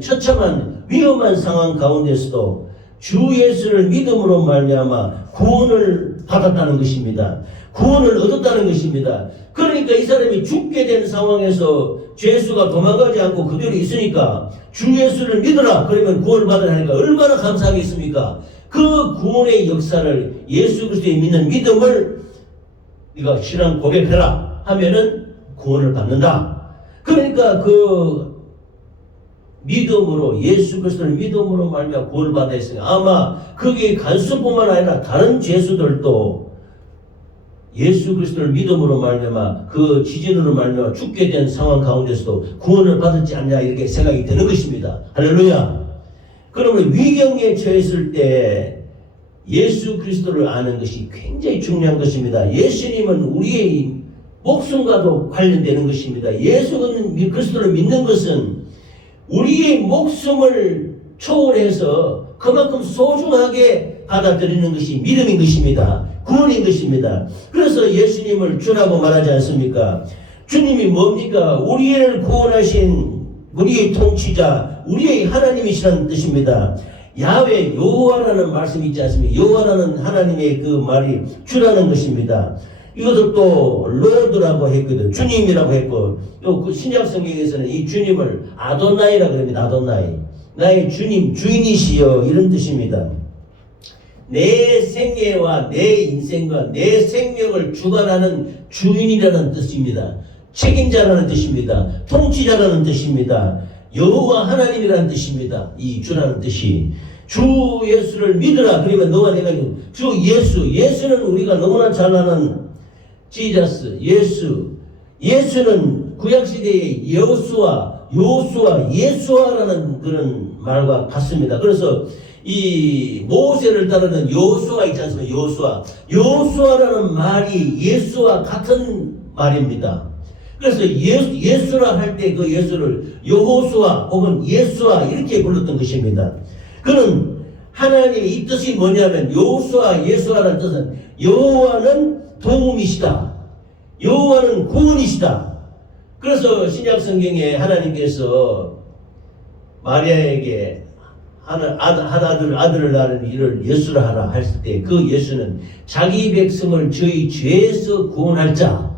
처참한 위험한 상황 가운데서도 주 예수를 믿음으로 말미암아 구원을 받았다는 것입니다. 구원을 얻었다는 것입니다. 그러니까 이 사람이 죽게 된 상황에서 죄수가 도망가지 않고 그대로 있으니까 주 예수를 믿으라 그러면 구원을 받으라니까 얼마나 감사하겠습니까? 그 구원의 역사를 예수 그리스도의 믿는 믿음을 네가 신앙 고백해라 하면은 구원을 받는다. 그러니까 그 믿음으로 예수 그리스도를 믿음으로 말미암아 구원을 받아 있으니까 아마 그게 간수뿐만 아니라 다른 죄수들도 예수 그리스도를 믿음으로 말미암아 그 지진으로 말미암아 죽게 된 상황 가운데서도 구원을 받았지 않냐 이렇게 생각이 되는 것입니다. 할렐루야. 그러면 위경에 처했을 때 예수 그리스도를 아는 것이 굉장히 중요한 것입니다. 예수님은 우리의 목숨과도 관련되는 것입니다. 예수 그리스도를 믿는 것은 우리의 목숨을 초월해서 그만큼 소중하게 받아들이는 것이 믿음인 것입니다. 구원인 것입니다. 그래서 예수님을 주라고 말하지 않습니까? 주님이 뭡니까? 우리를 구원하신 우리의 통치자, 우리의 하나님이시라는 뜻입니다. 야훼 여호와라는 말씀이 있지 않습니까? 여호와라는 하나님의 그 말이 주라는 것입니다. 이것을 또 로드라고 했거든. 주님이라고 했고 또 그 신약 성경에서는 이 주님을 아도나이라고 합니다. 아도나이. 나의 주님, 주인이시여 이런 뜻입니다. 내 생애와 내 인생과 내 생명을 주관하는 주인이라는 뜻입니다. 책임자라는 뜻입니다. 통치자라는 뜻입니다. 여호와 하나님이라는 뜻입니다. 이 주라는 뜻이 주 예수를 믿으라. 그러면 너와 내가 주 예수는 우리가 너무나 잘 아는 지저스, 예수는 구약시대의 예수아라는 그런 말과 같습니다. 그래서 이 모세를 따르는 여호수아 있지 않습니까? 여호수아라는 말이 예수와 같은 말입니다. 그래서 예수라 할 때 그 예수를 여호수아 혹은 예수아 이렇게 불렀던 것입니다. 그는 하나님의 이 뜻이 뭐냐면 여호수아 예수아라는 뜻은 여호와는 도움이시다. 여호와는 구원이시다. 그래서 신약 성경에 하나님께서 마리아에게 아들을 낳은 이를 예수라 하라 했을 때 그 예수는 자기 백성을 저희 죄에서 구원할 자,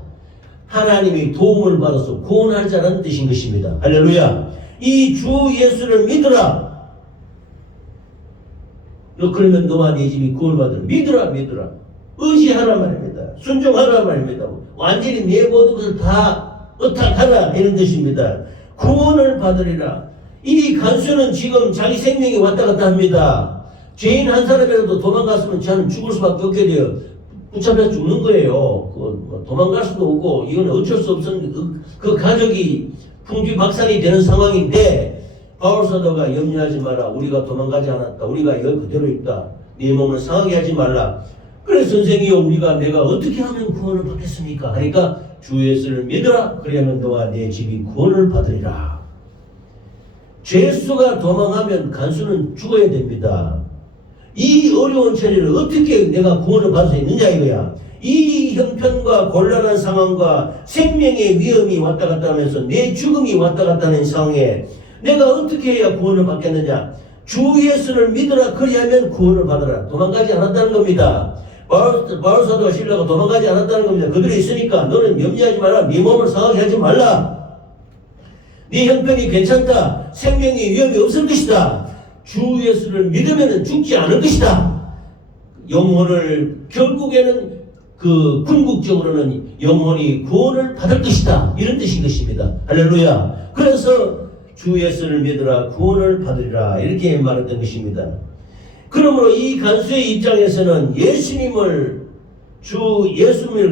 하나님의 도움을 받아서 구원할 자라는 뜻인 것입니다. 할렐루야. 이 주 예수를 믿으라. 그러면 너와 네 집이 구원받으라. 믿으라. 의지하라 말입니다. 순종하라 말입니다. 완전히 내 모든 것을 다 의탁하라 이런 뜻입니다. 구원을 받으리라. 이 간수는 지금 자기 생명이 왔다 갔다 합니다. 죄인 한 사람이라도 도망갔으면 저는 죽을 수밖에 없게 돼요. 붙잡혀 죽는 거예요. 도망갈 수도 없고 이건 어쩔 수 없었는데 그 가족이 풍비박산이 되는 상황인데 바울사도가 염려하지 마라. 우리가 도망가지 않았다. 우리가 여기 그대로 있다. 네 몸을 상하게 하지 말라. 그래 선생이요 내가 어떻게 하면 구원을 받겠습니까? 하니까 주 예수를 믿으라. 그래야만 너와 내 집이 구원을 받으리라. 죄수가 도망하면 간수는 죽어야 됩니다. 이 어려운 처리를 어떻게 내가 구원을 받을 수 있느냐 이거야. 이 형편과 곤란한 상황과 생명의 위험이 왔다 갔다 하면서 내 죽음이 왔다 갔다 하는 상황에 내가 어떻게 해야 구원을 받겠느냐? 주 예수를 믿으라 그리하면 구원을 받으라. 도망가지 않았다는 겁니다. 바울 사도가 신라가 도망가지 않았다는 겁니다. 그들이 있으니까 너는 염려하지 마라. 네 몸을 상하게 하지 말라. 네 형편이 괜찮다. 생명의 위험이 없을 것이다. 주 예수를 믿으면 죽지 않을 것이다. 영혼을 결국에는 궁극적으로는 영혼이 구원을 받을 것이다. 이런 뜻인 것입니다. 할렐루야. 그래서 주 예수를 믿으라 구원을 받으리라 이렇게 말했던 것입니다. 그러므로 이 간수의 입장에서는 예수님을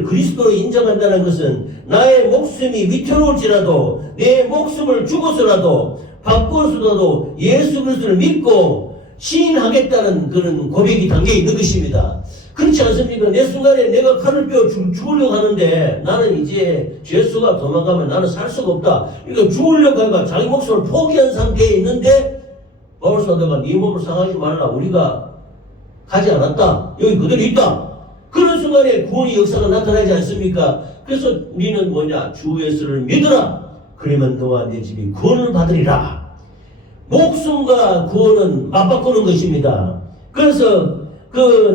그리스도로 인정한다는 것은 나의 목숨이 위태로울지라도 내 목숨을 주고서라도 바꾸어서라도 예수 그리스도를 믿고 시인하겠다는 그런 고백이 담겨 있는 것입니다. 그렇지 않습니까? 내 순간에 내가 칼을 빼어 죽으려고 하는데 나는 이제 죄수가 도망가면 나는 살 수가 없다. 그러니까 죽으려고 하니까 자기 목숨을 포기한 상태에 있는데 바울 사도가 네 몸을 상하지 말라. 우리가 가지 않았다. 여기 그들이 있다. 그런 순간에 구원의 역사가 나타나지 않습니까? 그래서 우리는 주 예수를 믿으라. 그러면 너와 내 집이 구원을 받으리라. 목숨과 구원은 맞바꾸는 것입니다. 그래서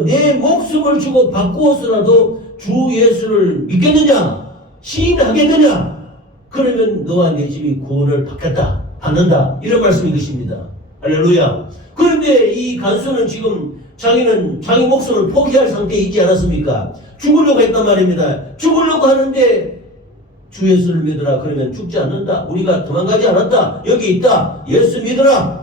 내 목숨을 주고 바꾸어서라도 주 예수를 믿겠느냐? 시인하겠느냐? 그러면 너와 내 집이 구원을 받는다. 이런 말씀인 것입니다. 할렐루야. 그런데 이 간수는 지금 자기는 자기 목숨을 포기할 상태에 있지 않았습니까? 죽으려고 했단 말입니다. 죽으려고 하는데 주 예수를 믿으라. 그러면 죽지 않는다. 우리가 도망가지 않았다. 여기 있다. 예수 믿으라.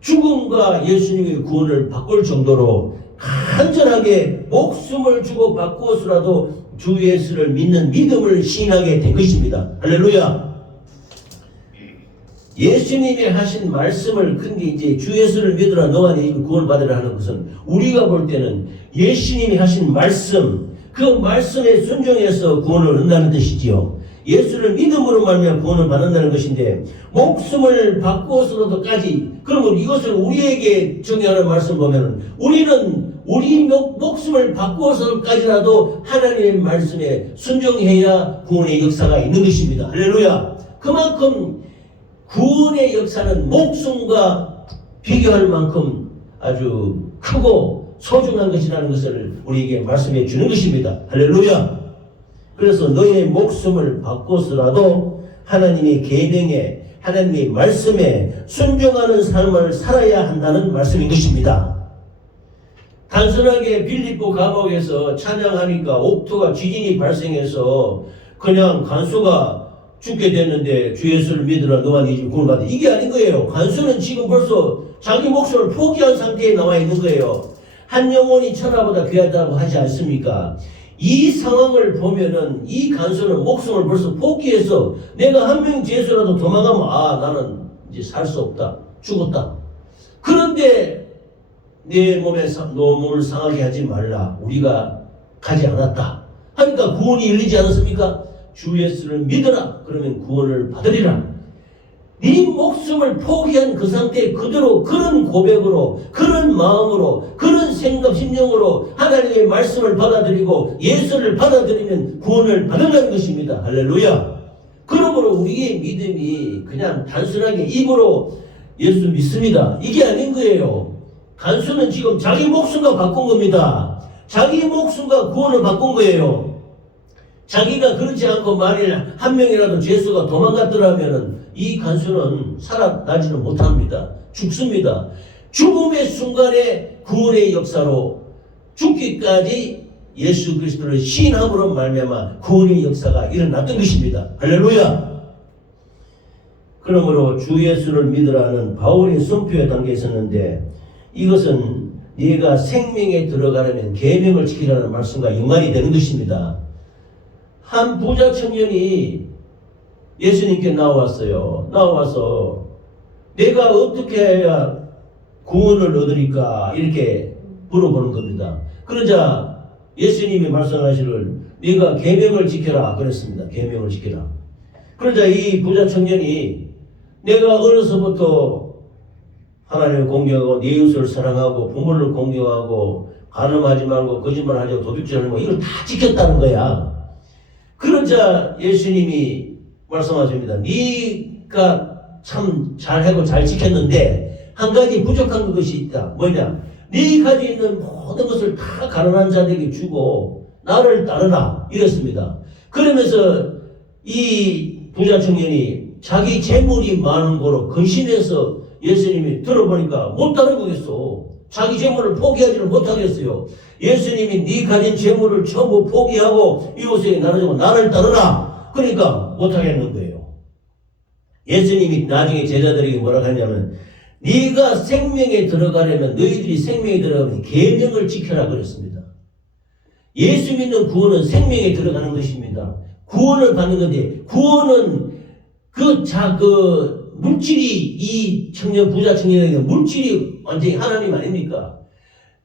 죽음과 예수님의 구원을 바꿀 정도로 간절하게 목숨을 주고 바꾸어서라도 주 예수를 믿는 믿음을 시인하게 된 것입니다. 할렐루야. 예수님이 하신 말씀을 근데 이제 주 예수를 믿으라 너와 내 집이 구원을 받으라 하는 것은 우리가 볼 때는 예수님이 하신 말씀 그 말씀에 순종해서 구원을 얻는다는 뜻이지요. 예수를 믿음으로 말미암아 구원을 받는다는 것인데 목숨을 바꾸어서라도까지 그러면 이것을 우리에게 정의하는 말씀 보면 우리는 우리 목숨을 바꾸어서까지라도 하나님의 말씀에 순종해야 구원의 역사가 있는 것입니다. 할렐루야. 그만큼 구원의 역사는 목숨과 비교할 만큼 아주 크고 소중한 것이라는 것을 우리에게 말씀해 주는 것입니다. 할렐루야. 그래서 너의 목숨을 바꿔서라도 하나님의 계명에 하나님의 말씀에 순종하는 삶을 살아야 한다는 말씀인 것입니다. 단순하게 빌립보 감옥에서 찬양하니까 옥토가 지진이 발생해서 그냥 간수가 죽게 됐는데 주 예수를 믿으라 너와 네 집이 구원을 받으라. 이게 아닌 거예요. 간수는 지금 벌써 자기 목숨을 포기한 상태에 나와 있는 거예요. 한 영혼이 천하보다 귀하다고 하지 않습니까? 이 상황을 보면은 이 간수는 목숨을 벌써 포기해서 내가 한 명 죄수라도 도망가면 나는 이제 살 수 없다. 죽었다. 그런데 내 몸을 상하게 하지 말라. 우리가 가지 않았다. 하니까 구원이 열리지 않았습니까? 주 예수를 믿어라. 그러면 구원을 받으리라. 네 목숨을 포기한 그 상태에 그대로 그런 고백으로 그런 마음으로 그런 생각 심령으로 하나님의 말씀을 받아들이고 예수를 받아들이면 구원을 받는다는 것입니다. 할렐루야. 그러므로 우리의 믿음이 그냥 단순하게 입으로 예수 믿습니다. 이게 아닌 거예요. 간수는 지금 자기 목숨과 바꾼 겁니다. 자기 목숨과 구원을 바꾼 거예요. 자기가 그렇지 않고 만일 한 명이라도 죄수가 도망갔더라면 이 간수는 살아나지는 못합니다. 죽습니다. 죽음의 순간에 구원의 역사로 죽기까지 예수 그리스도를 시인함으로 말미암아 구원의 역사가 일어났던 것입니다. 할렐루야. 그러므로 주 예수를 믿으라는 바울의 선포에 담겨 있었는데 이것은 네가 생명에 들어가려면 계명을 지키라는 말씀과 연관이 되는 것입니다. 한 부자 청년이 예수님께 나와서 내가 어떻게 해야 구원을 얻으리까 이렇게 물어보는 겁니다. 그러자 예수님이 말씀하시기를 네가 계명을 지켜라 그랬습니다. 계명을 지켜라. 그러자 이 부자 청년이 내가 어려서부터 하나님을 공경하고 내 이웃을 사랑하고 부모를 공경하고 간음하지 말고 거짓말하지 말고 도둑질하지 말고 이걸 다 지켰다는 거야. 그러자 예수님이 말씀하십니다. 네가 참 잘하고 잘 지켰는데 한 가지 부족한 것이 있다. 뭐냐? 네 가지고 있는 모든 것을 다 가난한 자들에게 주고 나를 따르라 이랬습니다. 그러면서 이 부자 청년이 자기 재물이 많은 거로 근심해서 예수님이 들어보니까 못 따르겠어. 자기 재물을 포기하지를 못하겠어요. 예수님이 네 가진 재물을 전부 포기하고 이곳에 나눠주고 나를 따르라. 그러니까 못하겠는 거예요. 예수님이 나중에 제자들에게 뭐라 하냐면 네가 생명에 들어가려면 너희들이 생명에 들어가면 계명을 지켜라 그랬습니다. 예수 믿는 구원은 생명에 들어가는 것입니다. 구원을 받는 건데 구원은 그 물질이 이 부자 청년에게 물질이 완전히 하나님 아닙니까?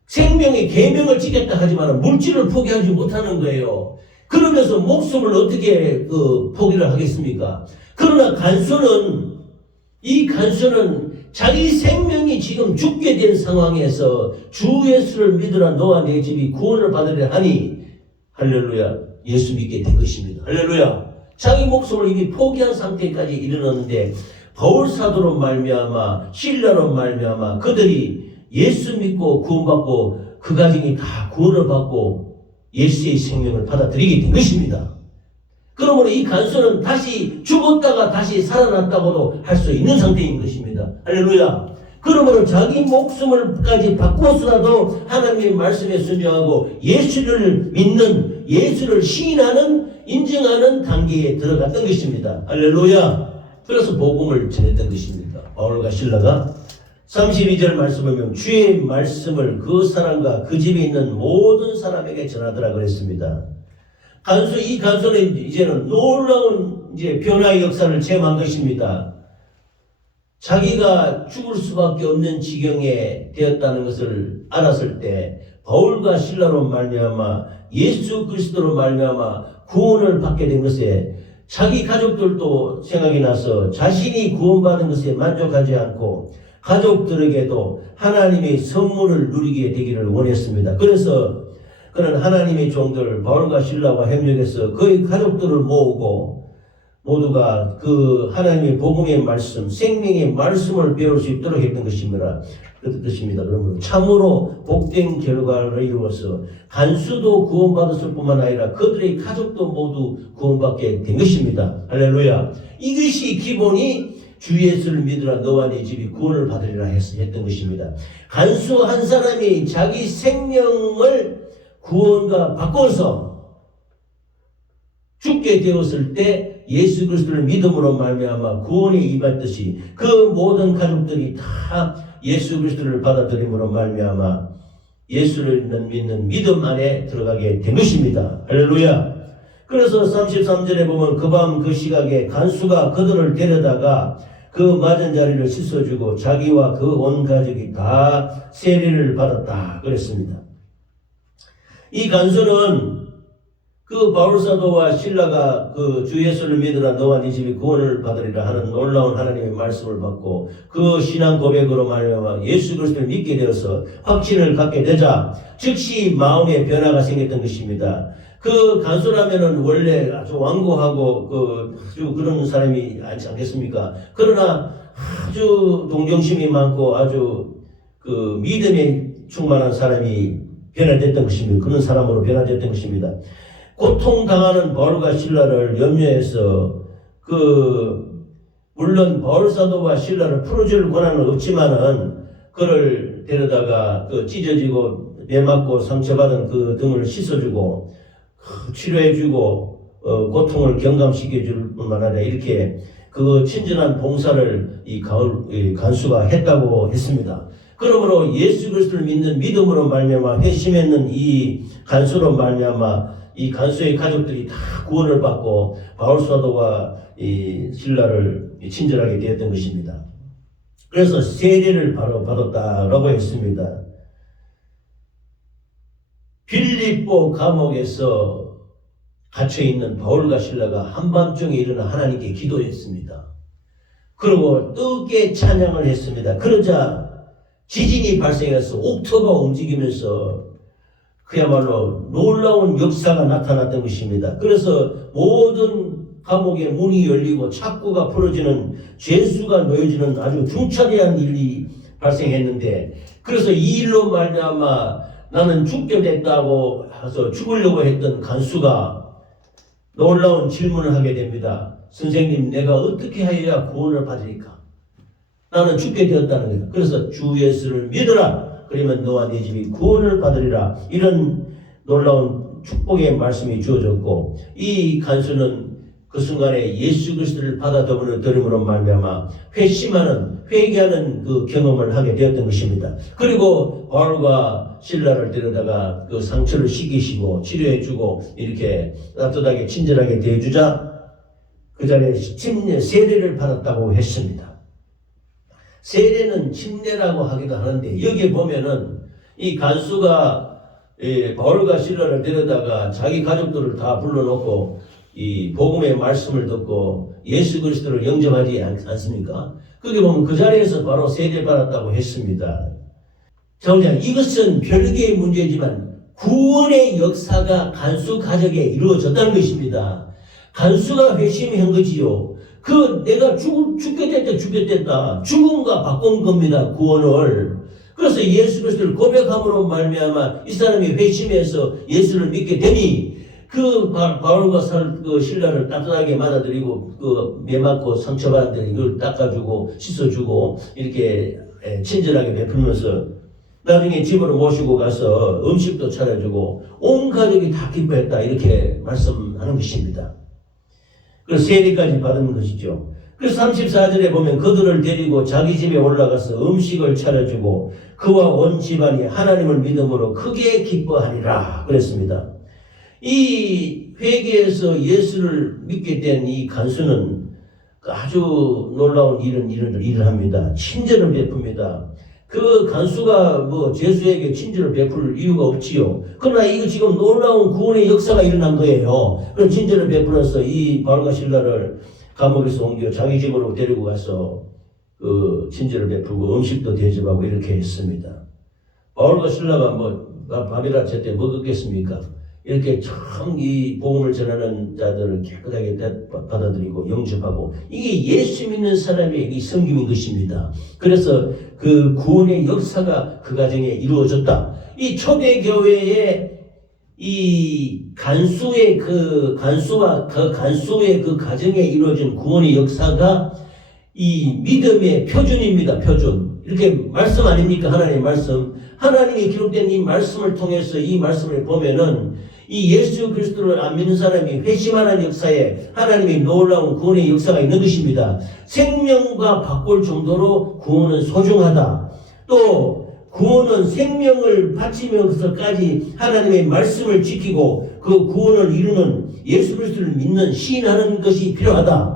생명의 계명을 지켰다 하지만 물질을 포기하지 못하는 거예요. 그러면서 목숨을 어떻게 포기를 하겠습니까? 그러나 이 간수는 자기 생명이 지금 죽게 된 상황에서 주 예수를 믿으라 너와 내 집이 구원을 받으려 하니 할렐루야 예수 믿게 된 것입니다. 할렐루야. 자기 목숨을 이미 포기한 상태까지 이르렀는데 바울 사도로 말미암아 실라로 말미암아 그들이 예수 믿고 구원받고 그 가정이 다 구원을 받고 예수의 생명을 받아들이게 된 것입니다. 그러므로 이 간수는 다시 죽었다가 다시 살아났다고도 할 수 있는 상태인 것입니다. 할렐루야. 그러므로 자기 목숨을까지 바꿔서라도 하나님의 말씀에 순종하고 예수를 믿는 예수를 시인하는 인정하는 단계에 들어갔던 것입니다. 할렐루야. 그래서 복음을 전했던 것입니다. 바울과 실라가 32절 말씀을 보면 주의 말씀을 그 사람과 그 집에 있는 모든 사람에게 전하더라 그랬습니다. 이 간수는 이제는 놀라운 변화의 역사를 체험한 것입니다. 자기가 죽을 수밖에 없는 지경에 되었다는 것을 알았을 때 바울과 실라로 말미암아 예수 그리스도로 말미암아 구원을 받게 된 것에 자기 가족들도 생각이 나서 자신이 구원받은 것에 만족하지 않고 가족들에게도 하나님의 선물을 누리게 되기를 원했습니다. 그래서 그는 하나님의 종들 바울과 실라와 협력해서 그의 가족들을 모으고 모두가 그 하나님의 복음의 말씀, 생명의 말씀을 배울 수 있도록 했던 것입니다. 그러므로 참으로 복된 결과를 이루어서 간수도 구원받았을 뿐만 아니라 그들의 가족도 모두 구원받게 된 것입니다. 할렐루야. 이것이 기본이 주 예수를 믿으라 너와 네 집이 구원을 받으리라 했던 것입니다. 간수 한 사람이 자기 생명을 구원과 바꿔서 죽게 되었을 때 예수 그리스도를 믿음으로 말미암아 구원에 임했듯이 그 모든 가족들이 다 예수 그리스도를 받아들임으로 말미암아 예수를 믿는 믿음 안에 들어가게 된 것입니다. 할렐루야. 그래서 33절에 보면 그 밤 그 시각에 간수가 그들을 데려다가 그 맞은 자리를 씻어주고 자기와 그 온 가족이 다 세례를 받았다 그랬습니다. 이 간수는 그 바울사도와 실라가 그 주 예수를 믿으라 너와 네 집이 구원을 받으리라 하는 놀라운 하나님의 말씀을 받고 그 신앙 고백으로 말미암아 예수 그리스도를 믿게 되어서 확신을 갖게 되자 즉시 마음의 변화가 생겼던 것입니다. 그 간수라면은 원래 아주 완고하고 아주 그런 사람이 아니지 않겠습니까? 그러나 아주 동정심이 많고 아주 그 믿음에 충만한 사람이 변화됐던 것입니다. 그런 사람으로 변화됐던 것입니다. 고통당하는 바울과 실라를 염려해서 물론 바울 사도와 실라를 풀어줄 권한은 없지만은 그를 데려다가 찢어지고 매맞고 상처받은 그 등을 씻어주고 치료해주고 고통을 경감시켜줄 뿐만 아니라 이렇게 그 친절한 봉사를 이 간수가 했다고 했습니다. 그러므로 예수 그리스도를 믿는 믿음으로 말미암아 회심했는 이 간수로 말미암아 이 간수의 가족들이 다 구원을 받고 바울 사도와 이 신라를 친절하게 되었던 것입니다. 그래서 세례를 바로 받았다라고 했습니다. 빌립보 감옥에서 갇혀있는 바울과 실라가 한밤중에 일어나 하나님께 기도했습니다. 그리고 뜨겁게 찬양을 했습니다. 그러자 지진이 발생해서 옥토가 움직이면서 그야말로 놀라운 역사가 나타났던 것입니다. 그래서 모든 감옥의 문이 열리고 착고가 풀어지는 죄수가 놓여지는 아주 중차대한 일이 발생했는데, 그래서 이 일로 말미암아 나는 죽게 됐다고 해서 죽으려고 했던 간수가 놀라운 질문을 하게 됩니다. 선생님, 내가 어떻게 하여야 구원을 받으리까? 나는 죽게 되었다는 거예요. 그래서 주 예수를 믿으라. 그러면 너와 네 집이 구원을 받으리라. 이런 놀라운 축복의 말씀이 주어졌고, 이 간수는 그 순간에 예수 그리스도를 받아들임으로 말미암아 회개하는 그 경험을 하게 되었던 것입니다. 그리고 바울과 실라를 데려다가 그 상처를 씻기시고 치료해주고 이렇게 따뜻하게 친절하게 대해주자 그 자리에 세례를 받았다고 했습니다. 세례는 침례라고 하기도 하는데, 여기 보면은 이 간수가 바울과 실라를 데려다가 자기 가족들을 다 불러놓고 이 복음의 말씀을 듣고 예수 그리스도를 영접하지 않습니까? 거기 보면 그 자리에서 바로 세례 받았다고 했습니다. 자, 이것은 별개의 문제지만 구원의 역사가 간수 가족에 이루어졌다는 것입니다. 간수가 회심한 거지요. 내가 죽겠다. 죽음과 바꾼 겁니다. 구원을. 그래서 예수 그리스도를 고백함으로 말미암아 이 사람이 회심해서 예수를 믿게 되니, 그 바울과 실라를 따뜻하게 맞아들이고 매 맞고 상처받은 데 이걸 닦아주고 씻어주고 이렇게 친절하게 베풀면서 나중에 집으로 모시고 가서 음식도 차려주고 온 가족이 다 기뻐했다, 이렇게 말씀하는 것입니다. 그래서 세례까지 받은 것이죠. 그래서 34절에 보면 그들을 데리고 자기 집에 올라가서 음식을 차려주고 그와 온 집안이 하나님을 믿음으로 크게 기뻐하니라 그랬습니다. 이 회개에서 예수를 믿게 된 이 간수는 아주 놀라운 일을 합니다. 친절을 베풉니다. 그 간수가 죄수에게 친절을 베풀 이유가 없지요. 그러나 이거 지금 놀라운 구원의 역사가 일어난 거예요. 그런 친절을 베풀어서 이 바울과 실라를 감옥에서 옮겨 자기 집으로 데리고 가서 그 친절을 베풀고 음식도 대접하고 이렇게 했습니다. 바울과 실라가 밥이라 제때 먹었겠습니까? 이렇게 참 이 복음을 전하는 자들을 깨끗하게 받아들이고 영접하고, 이게 예수 믿는 사람의 이 섬김인 것입니다. 그래서 그 구원의 역사가 그 가정에 이루어졌다. 이 초대교회의 이 간수의 그 간수의 그 가정에 이루어진 구원의 역사가 이 믿음의 표준입니다. 표준. 이렇게 말씀 아닙니까? 하나님의 말씀. 하나님이 기록된 이 말씀을 통해서 이 말씀을 보면은 이 예수 그리스도를 안 믿는 사람이 회심하는 역사에 하나님의 놀라운 구원의 역사가 있는 것입니다. 생명과 바꿀 정도로 구원은 소중하다. 또 구원은 생명을 바치면서까지 하나님의 말씀을 지키고 그 구원을 이루는 예수 그리스도를 믿는 시인하는 것이 필요하다.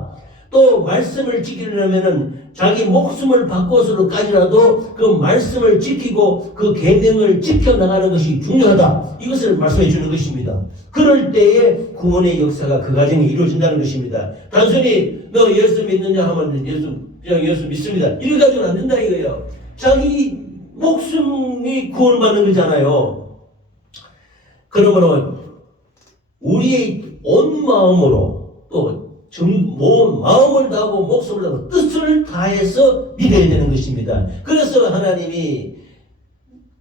또 말씀을 지키려면은 자기 목숨을 바꿔서까지라도 그 말씀을 지키고 그 계명을 지켜나가는 것이 중요하다. 이것을 말씀해 주는 것입니다. 그럴 때에 구원의 역사가 그 가정에 이루어진다는 것입니다. 단순히 너 예수 믿느냐 하면 예수 믿습니다. 이래 가지고는 안 된다 이거예요. 자기 목숨이 구원받는 거잖아요. 그러므로 우리의 온 마음으로 또 마음을 다하고 목숨을 다하고 뜻을 다해서 믿어야 되는 것입니다. 그래서 하나님이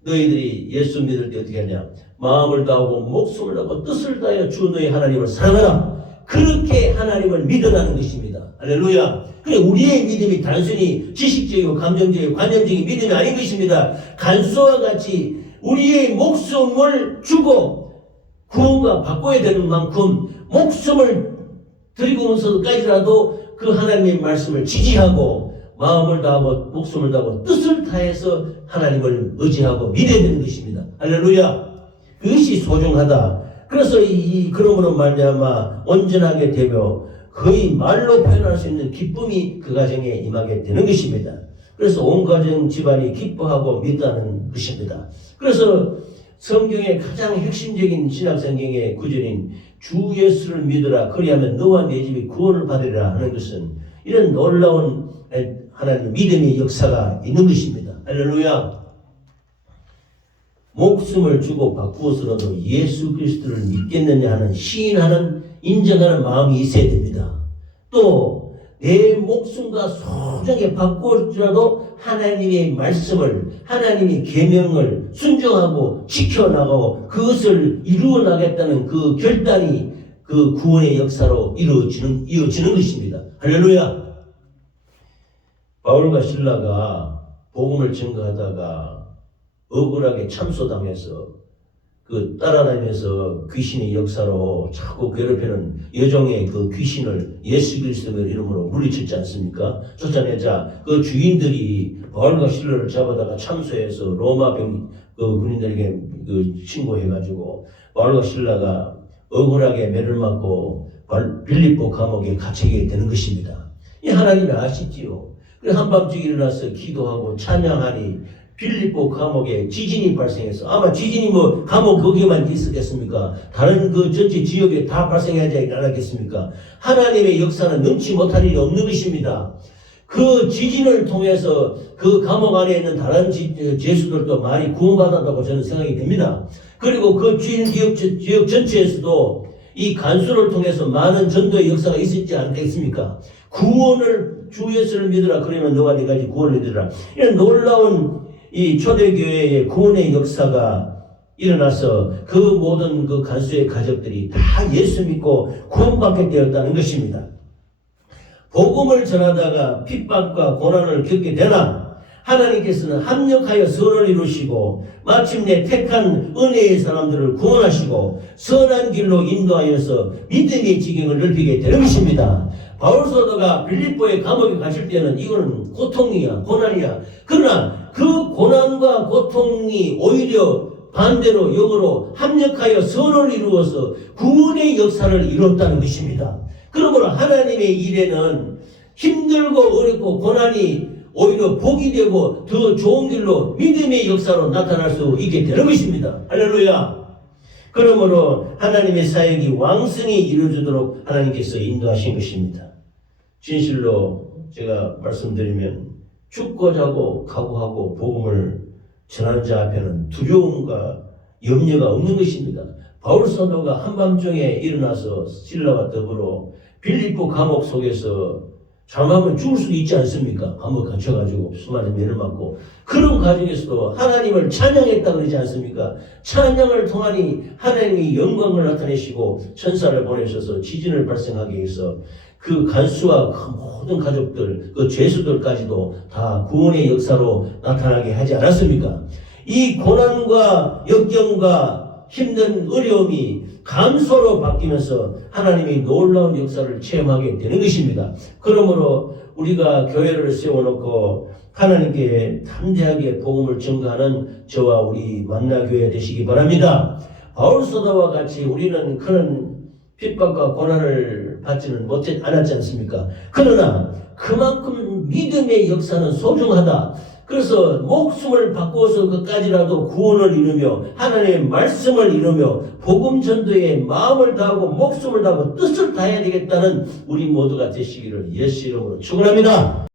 너희들이 예수 믿을 때 어떻게 하냐? 마음을 다하고 목숨을 다하고 뜻을 다하여 주 너희 하나님을 사랑하라. 그렇게 하나님을 믿으라는 것입니다. 할렐루야. 그래, 우리의 믿음이 단순히 지식적이고 감정적이고 관념적인 믿음이 아닌 것입니다. 간수와 같이 우리의 목숨을 주고 구원과 바꿔야 되는 만큼 목숨을 드리고면서까지라도 그 하나님의 말씀을 지지하고 마음을 다하고 목숨을 다하고 뜻을 다해서 하나님을 의지하고 믿어야 되는 것입니다. 할렐루야. 그것이 소중하다. 그래서 그러므로 말미암아 온전하게 되며 거의 말로 표현할 수 있는 기쁨이 그 가정에 임하게 되는 것입니다. 그래서 온 가정 집안이 기뻐하고 믿다는 것입니다. 그래서 성경의 가장 핵심적인 신약 성경의 구절인 주 예수를 믿으라 그리하면 너와 네 집이 구원을 받으리라 하는 것은 이런 놀라운 하나님 믿음의 역사가 있는 것입니다. 할렐루야. 목숨을 주고 바꾸어서라도 예수 그리스도를 믿겠느냐 하는 시인하는 인정하는 마음이 있어야 됩니다. 또 내 목숨과 소중하게 바꾸어서라도 하나님의 말씀을, 하나님의 계명을 순종하고 지켜나가고 그것을 이루어 나가겠다는 그 결단이 그 구원의 역사로 이어지는 것입니다. 할렐루야. 바울과 실라가 복음을 전가하다가 억울하게 참소당해서 그 따라다니면서 귀신의 역사로 자꾸 괴롭히는 여종의 그 귀신을 예수 그리스도의 이름으로 물리쳤지 않습니까? 쫓아내자 그 주인들이 바울과 실라를 잡아다가 참소해서 로마 그 군인들에게 그 신고해가지고 바울과 실라가 억울하게 매를 맞고 빌립보 감옥에 갇히게 되는 것입니다. 이 하나님이 아시지요. 그래서 한밤중에 일어나서 기도하고 찬양하니 빌립보 감옥에 지진이 발생해서 아마 지진이 뭐 감옥 거기만 있었겠습니까? 다른 그 전체 지역에 다 발생하지 않았겠습니까? 하나님의 역사는 넘치 못할 일이 없는 것입니다. 그 지진을 통해서 그 감옥 안에 있는 다른 죄수들도 많이 구원받았다고 저는 생각이 됩니다. 그리고 그 주인 지역 전체에서도 이 간수를 통해서 많은 전도의 역사가 있었지 않겠습니까? 구원을 주 예수를 믿으라 그러면 너가 네가 구원을 믿으라. 이런 놀라운 이 초대교회의 구원의 역사가 일어나서 그 모든 그 간수의 가족들이 다 예수 믿고 구원받게 되었다는 것입니다. 복음을 전하다가 핍박과 고난을 겪게 되나 하나님께서는 합력하여 선을 이루시고 마침내 택한 은혜의 사람들을 구원하시고 선한 길로 인도하여서 믿음의 지경을 넓히게 되는 것입니다. 바울 사도가 빌립보의 감옥에 갇힐 때는 이거는 고통이야, 고난이야. 그러나 그 고난과 고통이 오히려 반대로 역으로 합력하여 선을 이루어서 구원의 역사를 이뤘다는 것입니다. 그러므로 하나님의 일에는 힘들고 어렵고 고난이 오히려 복이 되고 더 좋은 길로 믿음의 역사로 나타날 수 있게 되는 것입니다. 할렐루야. 그러므로 하나님의 사역이 왕성히 이루어지도록 하나님께서 인도하신 것입니다. 진실로 제가 말씀드리면 죽고자 하고 각오하고 복음을 전하는 자 앞에는 두려움과 염려가 없는 것입니다. 바울 사도가 한밤중에 일어나서 실라와 더불어 빌립보 감옥 속에서 잘못하면 죽을 수도 있지 않습니까? 감옥에 갇혀가지고 수많은 매를 맞고 그런 과정에서도 하나님을 찬양했다 그러지 않습니까? 찬양을 통하니 하나님이 영광을 나타내시고 천사를 보내셔서 지진을 발생하게 해서 그 간수와 그 모든 가족들, 그 죄수들까지도 다 구원의 역사로 나타나게 하지 않았습니까? 이 고난과 역경과 힘든 어려움이 감소로 바뀌면서 하나님이 놀라운 역사를 체험하게 되는 것입니다. 그러므로 우리가 교회를 세워놓고 하나님께 담대하게 복음을 전가하는 저와 우리 만나교회 되시기 바랍니다. 바울 사도와 같이 우리는 그런 핍박과 고난을 받지는 않았지 않습니까? 그러나 그만큼 믿음의 역사는 소중하다. 그래서 목숨을 바꿔서 그까지라도 구원을 이루며 하나님의 말씀을 이루며 복음 전도에 마음을 다하고 목숨을 다하고 뜻을 다해야 되겠다는 우리 모두가 되시기를 예수 이름으로 축원합니다.